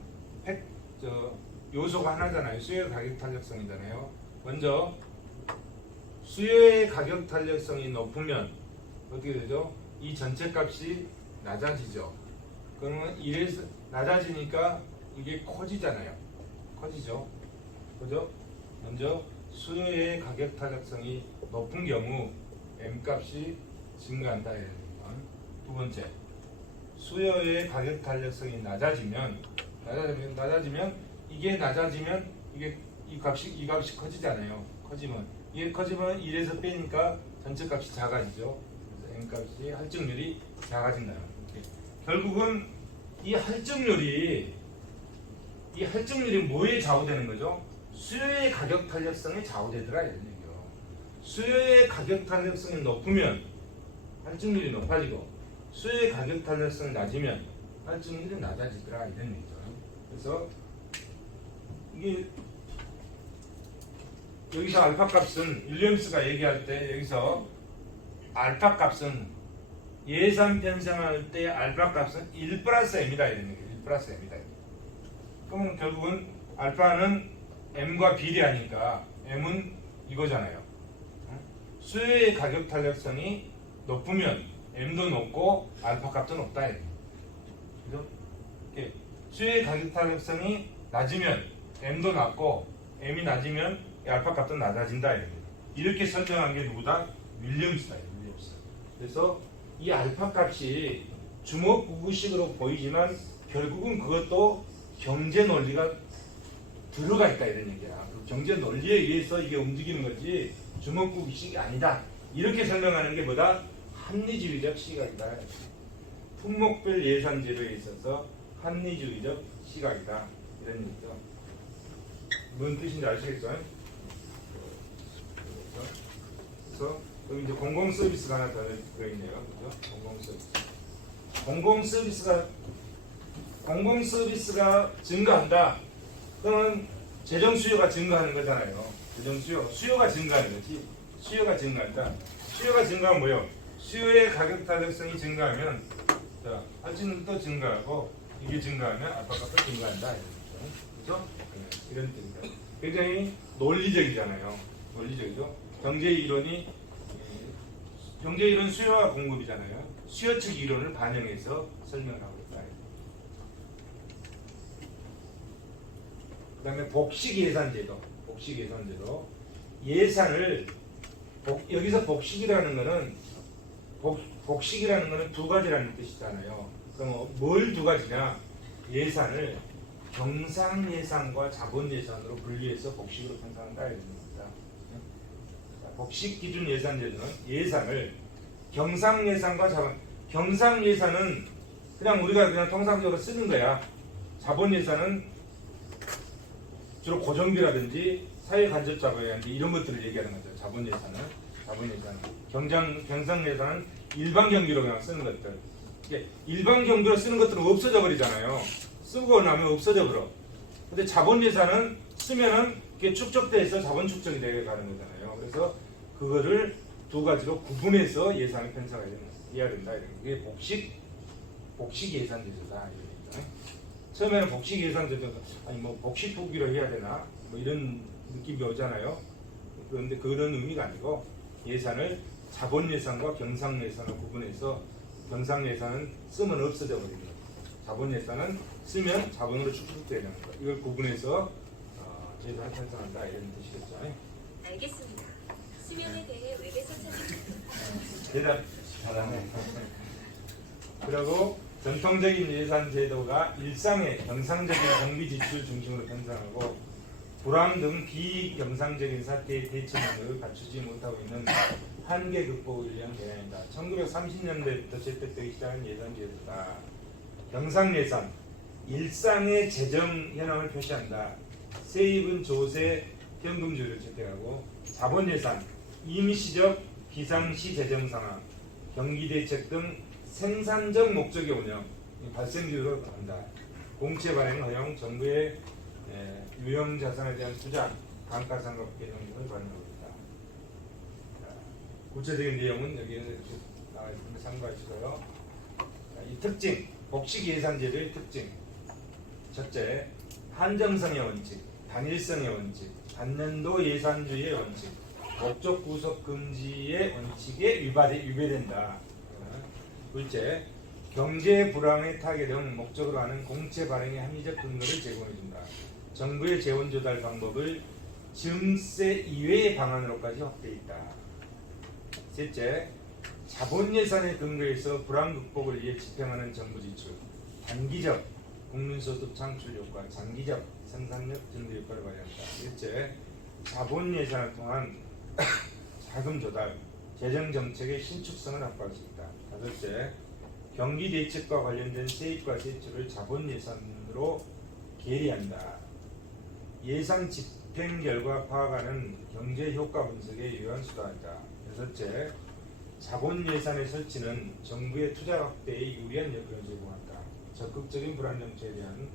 요소가 하나잖아요. 수요의 가격 탄력성이잖아요. 먼저 수요의 가격 탄력성이 높으면 어떻게 되죠? 이 전체 값이 낮아지죠. 그러면 이래서 낮아지니까 이게 커지잖아요. 커지죠. 그죠? 먼저 수요의 가격 탄력성이 높은 경우 M 값이 증가한다. 두 번째, 수요의 가격 탄력성이 낮아지면 이게 이 값이 커지잖아요. 이게 커지면 1에서 빼니까 전체 값이 작아지죠. 그래서 M 값이 할증률이 작아진다. 결국은 이 할증률이 뭐에 좌우되는 거죠? 수요의 가격 탄력성에 좌우되더라 이런 얘기요. 수요의 가격 탄력성이 높으면 할증률이 높아지고 수요의 가격 탄력성이 낮으면 할증률이 낮아지더라 이런 얘기죠. 그래서 이게 여기서 알파 값은 윌리엄스가 얘기할 때 여기서 알파 값은 예산 편성할 때 알파 값은 1 플러스 M이다 이런 얘기예요. 1 플러스 M이다. 그러면 결국은 알파는 M과 비례하니까 M은 이거잖아요. 수요의 가격 탄력성이 높으면 M도 높고 알파 값도 높다. 그죠? 수요의 가격 탄력성이 낮으면 M도 낮고 M이 낮으면 알파 값도 낮아진다. 이렇게 설정한 게 누구다? 윌리엄스다. 윌리엄스. 그래서 이 알파 값이 주먹구구식으로 보이지만 결국은 그것도 경제 논리가 들어가 있다 이런 얘기야. 그 경제 논리에 의해서 이게 움직이는 거지 주먹구구식이 아니다. 이렇게 설명하는 게 뭐다? 합리주의적 시각이다. 품목별 예산 제도에 있어서 합리주의적 시각이다. 이런 얘기죠. 뭔 뜻인지 아시겠죠? 그래서 여기 이제 공공 서비스가 하나 더 들어있네요. 그죠? 공공 서비스가 증가한다. 그러면 재정 수요가 증가하는 거잖아요. 재정 수요가 증가하는 거지. 수요가 증가한다. 수요가 증가하면 뭐요? 수요의 가격 타격성이 증가하면 자, 할증도 증가하고 이게 증가하면 압박값도 증가한다. 그렇죠? 이런 뜻입니다. 굉장히 논리적이잖아요. 논리적이죠. 경제 이론 수요와 공급이잖아요. 수요 측 이론을 반영해서 설명을 하고 있다. 그 다음에 복식 예산제도. 예산을 여기서 복식이라는 거는 두 가지라는 뜻이잖아요. 그럼 뭘 두 가지냐? 예산을 경상 예산과 자본 예산으로 분리해서 복식으로 편성한다 이런 겁니다. 복식 기준 예산 제도는 예산을 경상 예산과 경상 예산은 그냥 우리가 그냥 통상적으로 쓰는 거야. 자본 예산은 주로 고정비라든지 사회 간접 자본이라든지 이런 것들을 얘기하는 거죠. 자본 예산은 경상 예산은 일반 경비로 그냥 쓰는 것들. 일반 경비로 쓰는 것들은 없어져 버리잖아요. 쓰고 나면 없어져 버려. 근데 자본 예산은 쓰면은 이게 축적돼서 자본 축적이 되어 가는 거잖아요. 그래서 그거를 두 가지로 구분해서 예산을 편성해야 된다. 이게 복식 예산 제도다. 처음에는 복식 예산 제도가 아니 뭐 복식 부기로 해야 되나 뭐 이런 느낌이 오잖아요. 그런데 그런 의미가 아니고 예산을 자본 예산과 경상 예산을 구분해서 경상 예산은 쓰면 없어져 버리는 거예요. 자본 예산은 쓰면 자본으로 축적되는 거예요. 이걸 구분해서 제도를 편성한다 이런 뜻이겠죠. 알겠습니다. 수면에 대해 웹에서 찾은 대답 잘하네. 그리고 전통적인 예산 제도가 일상의 정상적인 경비 지출 중심으로 편성하고 불황 등 비정상적인 사태의 대처 능력을 갖추지 못하고 있는 한계 극복을 위한 개념이다. 1930년대부터 채택되기 시작한 예산 제도다. 경상 예산, 일상의 재정 현황을 표시한다. 세입은 조세, 현금주의를 채택하고 자본 예산, 임시적 비상시 재정 상황, 경기 대책 등 생산적 목적의 운영, 발생지로 한다. 공채 발행 허용, 정부의 유형 자산에 대한 투자, 감가상각 개념 등을 반영하고 있다. 구체적인 내용은 여기에 나와 있습니다. 참고하시고요. 이 특징, 복식 예산제도의 특징. 첫째, 한정성의 원칙, 단일성의 원칙, 단년도 예산주의의 원칙, 목적 구속 금지의 원칙에 위배된다. 둘째, 경제 불황의 타개령 목적으로 하는 공채 발행의 합리적 근거를 제공해준다. 정부의 재원 조달 방법을 증세 이외의 방안으로까지 확대했다. 셋째, 자본 예산의 근거에서 불황 극복을 위해 집행하는 정부 지출, 단기적 국민소득 창출 효과, 장기적 생산력 증대 효과를 발휘한다. 넷째, 자본 예산을 통한 자금 조달, 재정 정책의 신축성을 확보할 수 있다. 다섯째, 경기 대책과 관련된 세입과 세출을 자본 예산으로 계리한다. 예산 집행 결과 파악하는 경제 효과 분석에 유효한 수단이다. 여섯째, 자본 예산의 설치는 정부의 투자 확대에 유리한 여건을 제공한다. 적극적인 불안 정책에 대한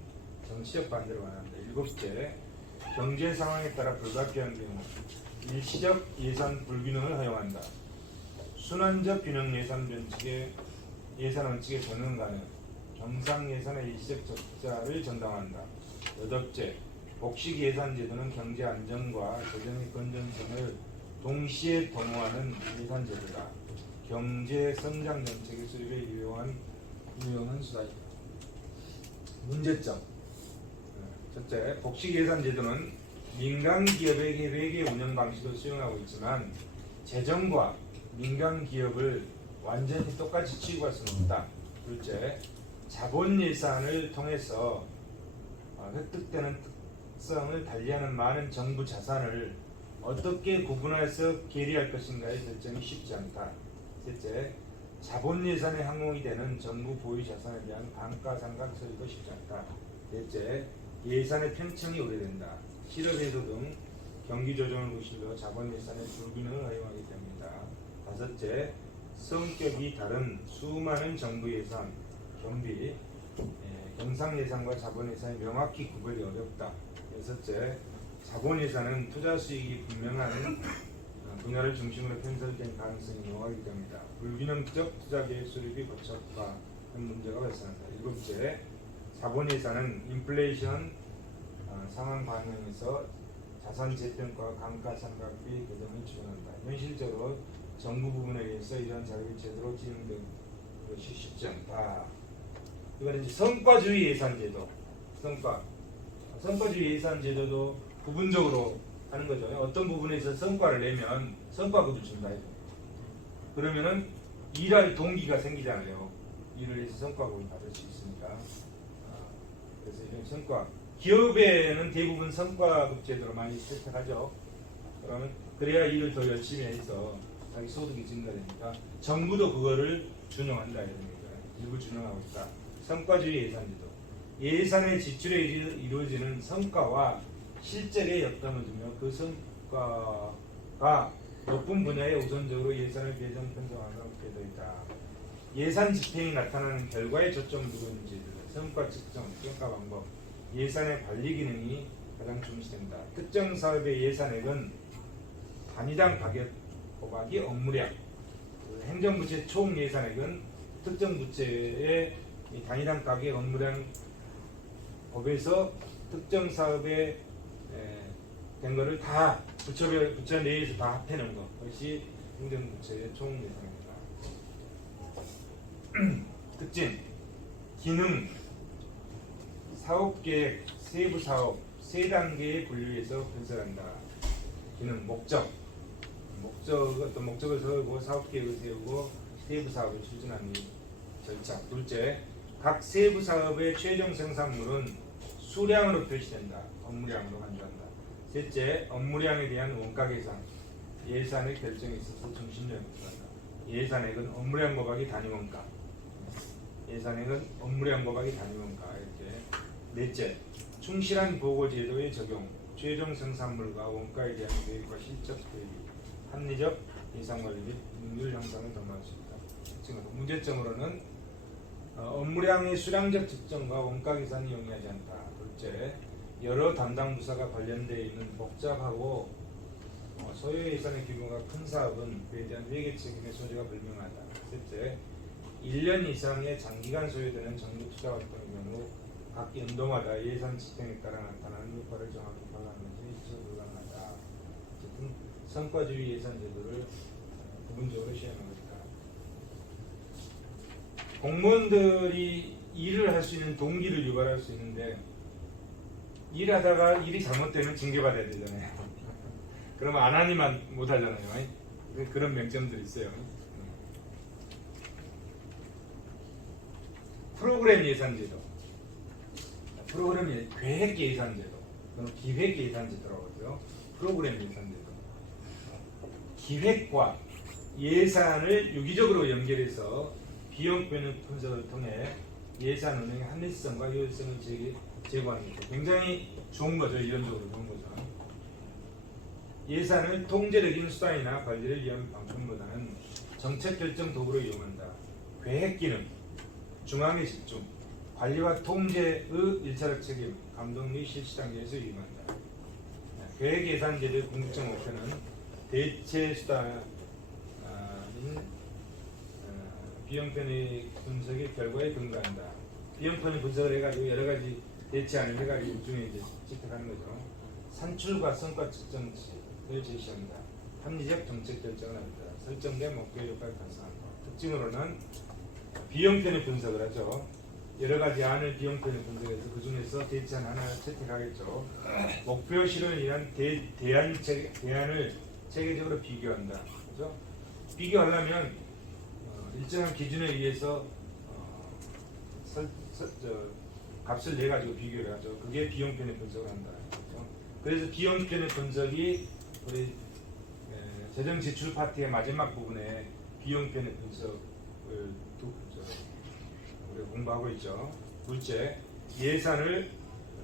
정치적 반대를 원한다. 일곱째, 경제 상황에 따라 불가피한 경우 일시적 예산 불균형을 허용한다. 순환적 균형 예산 원칙에 전능 가능. 경상 예산의 일시적 적자를 전담한다. 여덟째, 복식 예산 제도는 경제 안정과 재정의 건전성을 동시에 도모하는 예산 제도다. 경제 성장 정책의 수립에 유용한 수단이다. 문제점. 첫째, 복식 예산 제도는 민간 기업의 계획의 운영 방식을 수용하고 있지만 재정과 민간 기업을 완전히 똑같이 취급할 수는 없다. 둘째, 자본 예산을 통해서 획득되는 특성을 달리하는 많은 정부 자산을 어떻게 구분해서 계리할 것인가의 결정이 쉽지 않다. 셋째, 자본 예산의 항목이 되는 정부 보유 자산에 대한 감가상각 처리도 쉽지 않다. 넷째, 예산의 편성이 오래된다. 실업에도 등 경기 조정을 무실로 자본 예산의 불균형을 허용하게 됩니다. 다섯째, 성격이 다른 수많은 정부 예산, 경비, 경상 예산과 자본 예산이 명확히 구별이 어렵다. 여섯째, 자본 예산은 투자 수익이 분명한 분야를 중심으로 편성된 가능성이 농하게 됩니다. 불균형적 투자 계획 수립이 거쳤다는 문제가 발생한다. 일곱째, 자본 예산은 인플레이션 상황 반영에서 자산 재평가 감가상각비 개정을 추진한다. 현실적으로 정부 부분에 의해서 이러한 자료가 제대로 진행되는 것이 쉽지 않다. 이거는 이제 성과주의 예산제도, 성과주의 예산제도도 부분적으로 하는 거죠. 어떤 부분에 있어서 성과를 내면 성과급을 준다. 그러면은 일할 동기가 생기잖아요. 일을 해서 성과급을 받을 수 있으니까. 그래서 이런 성과. 기업에는 대부분 성과급 제도를 많이 채택하죠. 그러면 그래야 일을 더 열심히 해서 자기 소득이 증가되니까 정부도 그거를 준용한다 이런 거예요. 일부 준용하고 있다. 성과주의 예산제도. 예산의 지출에 이루어지는 성과와 실제의 역감을 두며 그 성과가 높은 분야에 우선적으로 예산을 배정 편성하는 목표도 있다. 예산 집행이 나타나는 결과에 초점을 두고 있는 제도다. 성과 측정, 평가 방법, 예산의 관리 기능이 가장 중시된다. 특정 사업의 예산액은 단위당 가격 곱하기 업무량, 행정부채 총 예산액은 특정 부채의 단위당 가격 업무량 곱해서 특정 사업에 된 거를 다 부처 내에서 다 합해놓은 것. 그것이 행정부채의 총 예산입니다. 특징, 기능, 사업계획, 세부 사업, 세 단계에 분류해서 분석한다. 기능, 어떤 목적을 세우고 사업계획을 세우고 세부 사업을 추진하는 절차. 둘째, 각 세부 사업의 최종 생산물은 수량으로 표시된다. 업무량으로 간주한다. 셋째, 업무량에 대한 원가 계산, 예산의 결정에 있어서 정신력을 부여한다. 예산액은 업무량 곱하기 단위 원가, 예산액은 업무량 곱하기 단위 원가. 이렇게. 넷째, 충실한 보고 제도의 적용, 최종 생산물과 원가에 대한 계획과 실적 대비, 합리적 예산 관리 및 능률 향상을 도모할 수 있다. 문제점으로는 업무량의 수량적 측정과 원가 계산이 용이하지 않다. 둘째, 여러 담당 부서가 관련되어 있는 복잡하고 소요 예산의 규모가 큰 사업은 그에 대한 회계 책임의 소재가 불명하다. 셋째, 1년 이상의 장기간 소요되는 정부 투자 활동의 경우 각 연도마다 예산 집행에 따라 나타나는 효과를 정확히 판단하는 것이 지속 불가능하다. 어쨌든 성과주의 예산 제도를 부분적으로 시행하고 있다. 공무원들이 일을 할 수 있는 동기를 유발할 수 있는데 일하다가 일이 잘못되면 징계받아야 되잖아요. 그러면 안 하니만 못 하잖아요. 그런 명점들이 있어요. 프로그램 예산제도, 프로그램 계획 예산제도, 기획 예산제도라고 하죠. 프로그램 예산제도. 기획과 예산을 유기적으로 연결해서 비용 분석을 통해 예산 운영의 합리성과 효율성을 제고하는 것. 굉장히 좋은 거죠. 이론적으로 좋은 거죠. 예산을 통제적인 수단이나 관리를 위한 방법보다는 정책 결정 도구로 이용한다. 계획 기능, 중앙에 집중, 관리와 통제의 일차적 책임, 감독 및 실시 단계에서 이용한다. 계획 예산 제도의 궁극적 목표는 대체 수단인 비용편의 분석의 결과에 근거한다. 비용편의 분석을 해가지고 여러 가지 대체안을 해가지고 이 중에 이제 채택하는 거죠. 산출과 성과 측정치를 제시합니다. 합리적 정책 결정을 합니다. 설정된 목표 효과를 달성한다. 특징으로는 비용편의 분석을 하죠. 여러 가지 안을 비용편에 분석해서 그 중에서 대체안 하나 채택하겠죠. 목표 실현을 위한 대안을 체계적으로 비교한다. 그렇죠? 비교하려면 일정한 기준에 의해서 값을 내 가지고 비교를 하죠. 그게 비용 편의 분석을 한다. 그렇죠? 그래서 비용 편의 분석이 우리 재정 지출 파트의 마지막 부분에 비용 편의 분석을 우리가 공부하고 있죠. 둘째, 예산을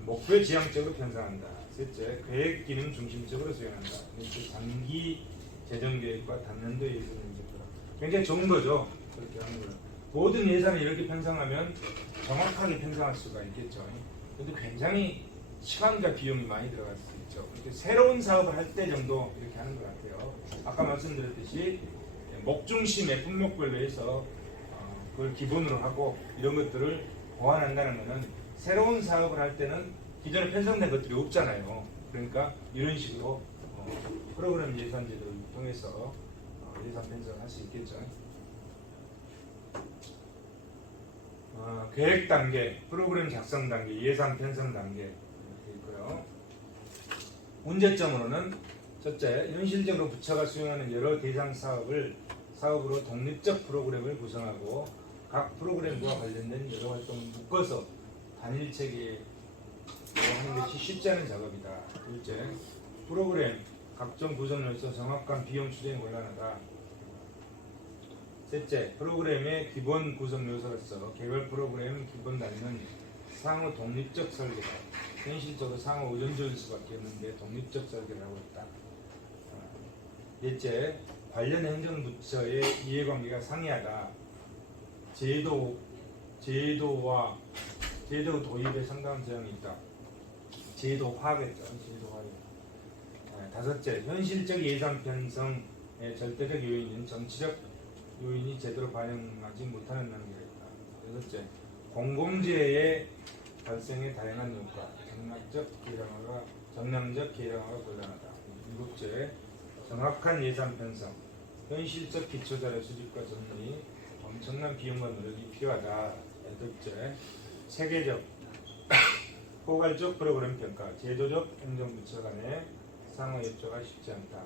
목표 지향적으로 편성한다. 셋째, 계획 기능 중심적으로 수행한다. 넷째, 장기 재정 계획과 단년도 예산 분석을 굉장히 좋은 거죠. 그렇게 하는 거예요. 모든 예산을 이렇게 편성하면 정확하게 편성할 수가 있겠죠. 근데 굉장히 시간과 비용이 많이 들어갈 수 있죠. 그렇게 새로운 사업을 할 때 정도 이렇게 하는 것 같아요. 아까 말씀드렸듯이 목중심의 품목별로 해서 그걸 기본으로 하고 이런 것들을 보완한다는 것은 새로운 사업을 할 때는 기존에 편성된 것들이 없잖아요. 그러니까 이런 식으로 프로그램 예산제도를 통해서 예산 편성을 할 수 있겠죠. 계획 단계, 프로그램 작성 단계, 예산 편성 단계 이렇게 있고요. 문제점으로는 첫째, 현실적으로 부처가 수행하는 여러 대상 사업으로 독립적 프로그램을 구성하고 각 프로그램과 관련된 여러 활동을 묶어서 단일 체계로 하는 것이 쉽지 않은 작업이다. 둘째, 프로그램 각종 구성요소 정확한 비용 추정이 곤란하다. 셋째, 프로그램의 기본 구성 요소로서 개별 프로그램 기본 단위는 상호 독립적 설계다. 현실적으로 상호 의존적일 수밖에 없는데 독립적 설계를 하고 있다. 넷째, 관련 행정부처의 이해관계가 상이하다. 제도 도입에 상당한 제한이 있다. 제도화겠죠. 제도화. 다섯째, 현실적 예산 편성의 절대적 요인인 정치적 요인이 제대로 반영하지 못하는 단계가 있다. 여섯째, 공공재의 발생의 다양한 효과, 정량적 계량화가 곤란하다. 일곱째, 정확한 예산 편성, 현실적 기초자료 수집과 정리, 엄청난 비용과 노력이 필요하다. 여덟째, 체계적, 포괄적 프로그램 평가, 제도적 행정부처 간의 상호 협조가 쉽지 않다.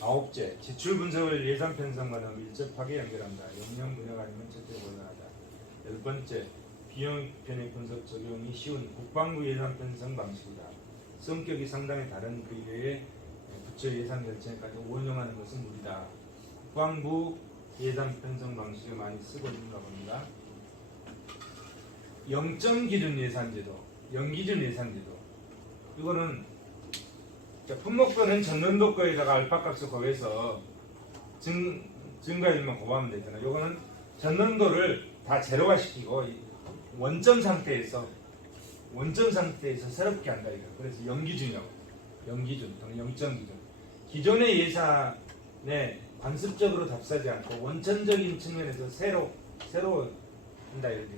아홉째, 지출 분석을 예산 편성과는 밀접하게 연결한다. 역량 분야가 아니면 절대 곤란하다. 열 번째, 비용 편의 분석 적용이 쉬운 국방부 예산 편성 방식이다. 성격이 상당히 다른 그 이외에 부처 예산 결정까지 원용하는 것은 무리다. 국방부 예산 편성 방식을 많이 쓰고 있는가 봅니다. 영점 기준 예산제도, 영기준 예산제도. 이거는 품목별은 전년도 거에다가 알파값을 곱해서 증가율만 곱하면 되잖아요. 요거는 전년도를 다 제로화 시키고 원점 상태에서 새롭게 한다 이거. 그래서 영기준이라고. 영기준, 0점 기준. 기존의 예산에 관습적으로 답사지 않고 원천적인 측면에서 새로 한다 이런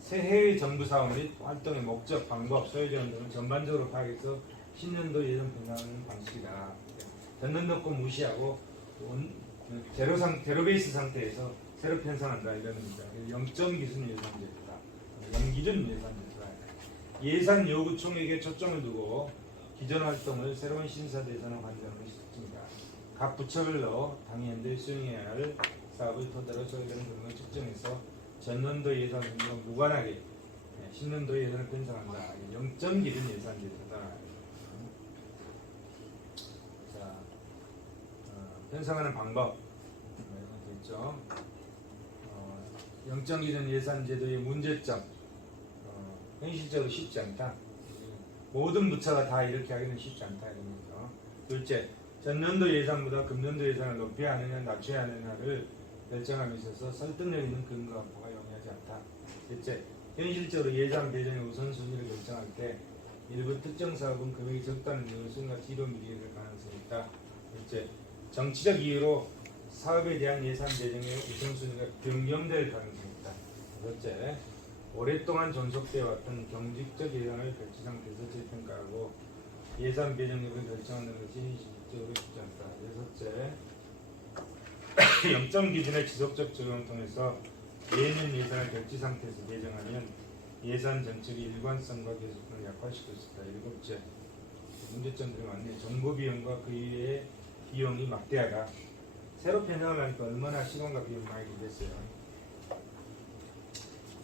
새해의 정부 사업 및 활동의 목적, 방법, 소요자원 등을 전반적으로 파악해서 신년도 예산 편성하는 방식이다. 전년도 거 무시하고 제로 베이스 상태에서 새로 편성한다 이런 겁니다. 0점 기준 예산제도다. 0기준 예산제도다. 예산 요구 총액에 초점을 두고 기존 활동을 새로운 신사 대상으로 관장하는 시스템이다. 각 부처별로 당이 현재 수행해야 할 사업의 토대로 소요되는 금액을 측정해서 전년도 예산 분과 무관하게 신년도 예산을 편성한다. 0점 기준 예산제도다. 자, 편성하는 방법 이렇게 있죠. 0점 기준 예산제도의 문제점, 현실적으로 쉽지 않다. 모든 부처가 다 이렇게 하기는 쉽지 않다 이런 거죠. 둘째, 전년도 예산보다 금년도 예산을 높여야 하느냐 낮춰야 하느냐를 결정함에 있어서 설득력 있는 근거 확보가 용이하지 않다. 셋째, 현실적으로 예산 배정의 우선순위를 결정할 때 일부 특정 사업은 금액이 적다는 이유로 순간 뒤로 미루게 될 가능성이 있다. 넷째, 정치적 이유로 사업에 대한 예산 배정의 우선순위가 변경될 가능성이 있다. 여섯째, 오랫동안 존속되어 왔던 경직적 예산을 별치 상태에서 재평가하고 예산 배정력을 결정하는 것이 현실적으로 쉽지 않다. 여섯째, 0점 기준의 지속적 적용을 통해서 예년 예산을 결지 상태에서 배정하면 예산 정책의 일관성과 계속성을 약화시킬 수 있다. 일곱째, 문제점들이 많네요. 정보 비용과 그 이외의 비용이 막대하다. 새로 편성을 하니까 얼마나 시간과 비용이 많이 들겠어요.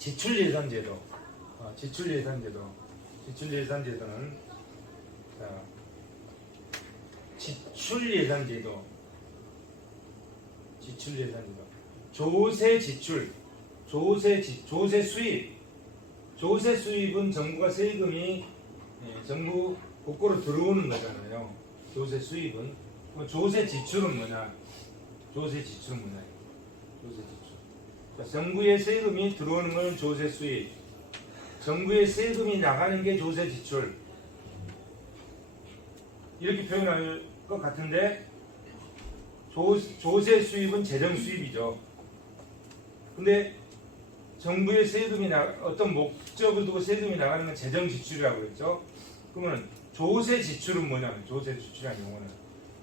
지출예산제도. 지출예산제도는 자, 지출예산제도. 조세 지출, 조세 수입. 조세 수입은 정부가 세금이 정부 국고로 들어오는 거잖아요. 조세 수입은. 조세 지출은 뭐냐? 조세 지출. 정부의 세금이 들어오는 건 조세 수입. 정부의 세금이 나가는 게 조세 지출. 이렇게 표현할 것 같은데 조세 수입은 재정 수입이죠. 근데 정부의 세금이 어떤 목적을 두고 세금이 나가는 건 재정 지출이라고 했죠. 그러면 조세 지출은 뭐냐면 조세 지출이라는 용어는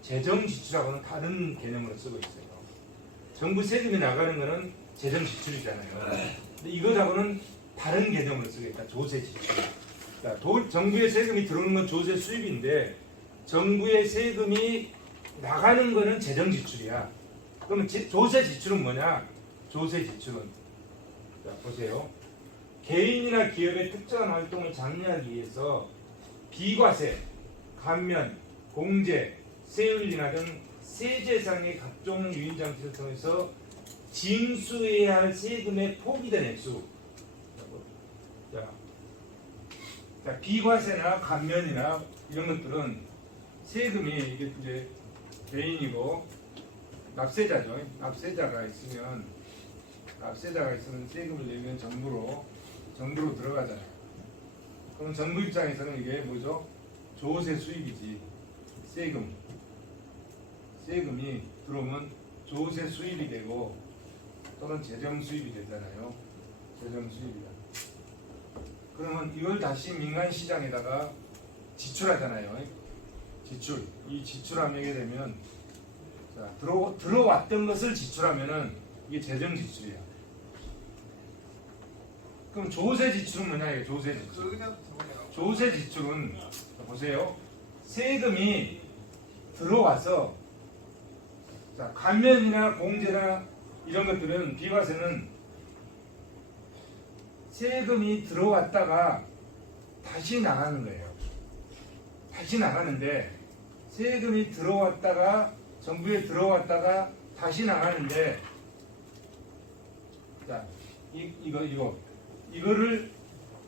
재정 지출하고는 다른 개념으로 쓰고 있어요. 정부 세금이 나가는 거는 재정 지출이잖아요. 근데 이것하고는 다른 개념으로 쓰겠다. 조세 지출. 그러니까 정부의 세금이 들어오는 건 조세 수입인데 정부의 세금이 나가는 거는 재정 지출이야. 그러면 조세 지출은 뭐냐? 조세 지출은 자 보세요. 개인이나 기업의 특정한 활동을 장려하기 위해서 비과세, 감면, 공제, 세율이나 등 세제상의 각종 유인 장치를 통해서 징수해야 할 세금의 포기된 액수. 자, 비과세나 감면이나 이런 것들은 세금이 이게 이제 개인이고 납세자죠. 납세자가 있으면 세금을 내면 정부로 들어가잖아요. 그럼 정부 입장에서는 이게 뭐죠? 조세 수입이지. 세금이 들어오면 조세 수입이 되고 또는 재정 수입이 되잖아요. 재정 수입이다. 그러면 이걸 다시 민간 시장에다가 지출하잖아요. 이 지출하게 되면 자, 들어왔던 것을 지출하면은 이게 재정 지출이야. 그럼 조세 지출은 뭐냐? 이게 조세 지출. 조세 지출은 보세요. 세금이 들어와서 자, 감면이나 공제나 이런 것들은 비과세는 세금이 들어왔다가 다시 나가는 거예요. 다시 나가는데 세금이 들어왔다가 정부에 들어왔다가 다시 나가는데 자, 이거를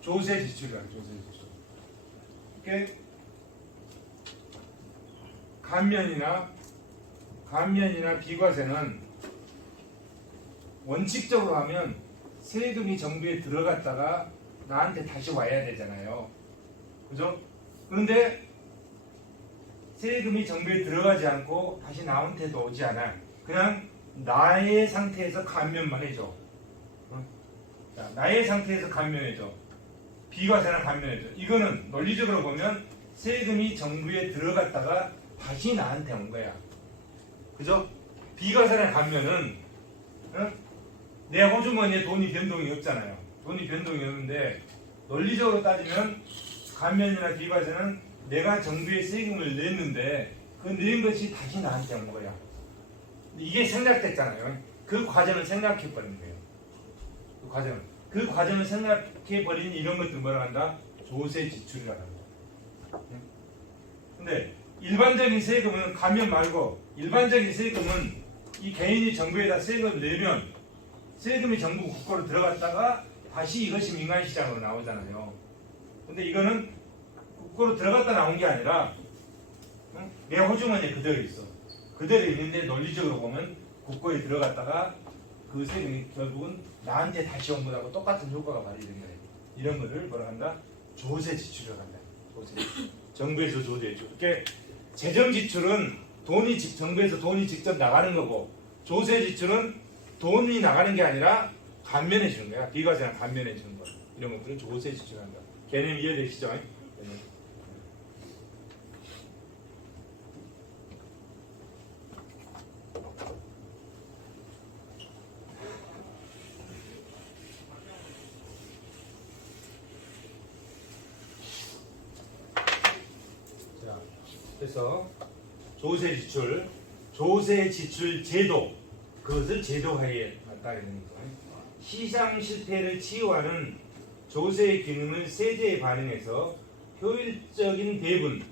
조세 지출이라고 조세 지출. 이렇게 감면이나 비과세는 원칙적으로 하면 세금이 정부에 들어갔다가 나한테 다시 와야 되잖아요. 그죠? 그런데 세금이 정부에 들어가지 않고 다시 나한테도 오지 않아. 그냥 나의 상태에서 감면만 해줘. 자, 나의 상태에서 감면해줘. 비과세나 감면해줘. 이거는 논리적으로 보면 세금이 정부에 들어갔다가 다시 나한테 온 거야. 그죠? 비과세나 감면은 내 호주머니에 돈이 변동이 없잖아요. 돈이 변동이 없는데 논리적으로 따지면 감면이나 비과세는 내가 정부에 세금을 냈는데 그 낸 것이 다시 나한테 온 거야. 이게 생략됐잖아요. 그 과정을 생략해 버린 거예요. 그 과정을 생략해 버린 이런 것들 뭐라 한다? 조세 지출이라고 한다. 근데 일반적인 세금은 감면 말고 일반적인 세금은 이 개인이 정부에다 세금을 내면 세금이 정부 국고로 들어갔다가 다시 이것이 민간시장으로 나오잖아요. 근데 이거는 국고로 들어갔다 나온 게 아니라 내 호주머니에 그대로 있어. 그대로 있는데 논리적으로 보면 국고에 들어갔다가 그 세금이 결국은 나한테 다시 온 거하고 똑같은 효과가 발휘된 거예요. 이런 거를 뭐라 한다? 조세 지출이라고 한다. 조세 지출. 정부에서 조세해줘. 그러니까 재정 지출은 정부에서 돈이 직접 나가는 거고 조세 지출은 돈이 나가는 게 아니라 감면해 주는 거야. 비과세랑 감면해 주는 거야. 이런 것들은 조세 지출한다. 개념 이해되시죠? 자, 그래서 조세 지출 제도 그것을 제도하에 따르는 거예요. 시장 실태를 치유하는 조세의 기능을 세제에 반영해서 효율적인 배분,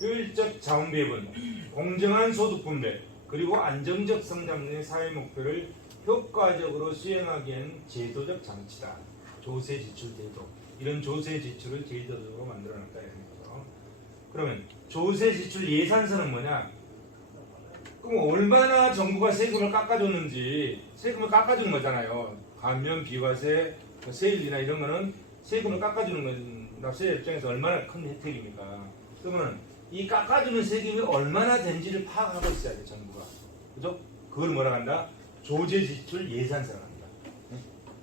효율적 자원 배분, 공정한 소득 분배, 그리고 안정적 성장 등의 사회 목표를 효과적으로 수행하기 위한 제도적 장치다. 조세 지출 제도. 이런 조세 지출을 제도적으로 만들어놨다 이런 거죠. 그러면 조세 지출 예산서는 뭐냐? 그럼 얼마나 정부가 세금을 깎아줬는지 세금을 깎아주는 거잖아요. 감면, 비과세, 세율이나 이런 거는 세금을 깎아주는 건 납세자 입장에서 얼마나 큰 혜택입니까? 그러면 이 깎아주는 세금이 얼마나 된지를 파악하고 있어야 돼 정부가. 그죠? 그걸 뭐라 한다? 조세 지출 예산서라 합니다.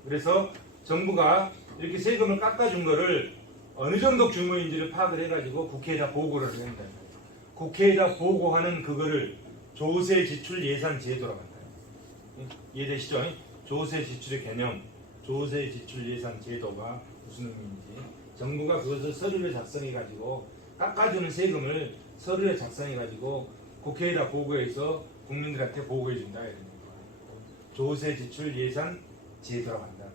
그래서 정부가 이렇게 세금을 깎아준 거를 어느 정도 규모인지를 파악을 해가지고 국회에다 보고를 한다. 국회에다 보고하는 그거를 조세 지출 예산 제도라고 한다. 이해되시죠? 조세 지출의 개념, 조세 지출 예산 제도가 무슨 의미인지 정부가 그것을 서류를 작성해가지고 깎아주는 세금을 서류에 작성해가지고 국회에다 보고해서 국민들한테 보고해준다 이런 거예요. 조세 지출 예산 제도라고 한다.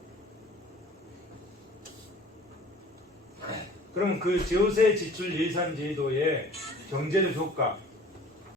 그러면 그 조세 지출 예산 제도의 경제적 효과,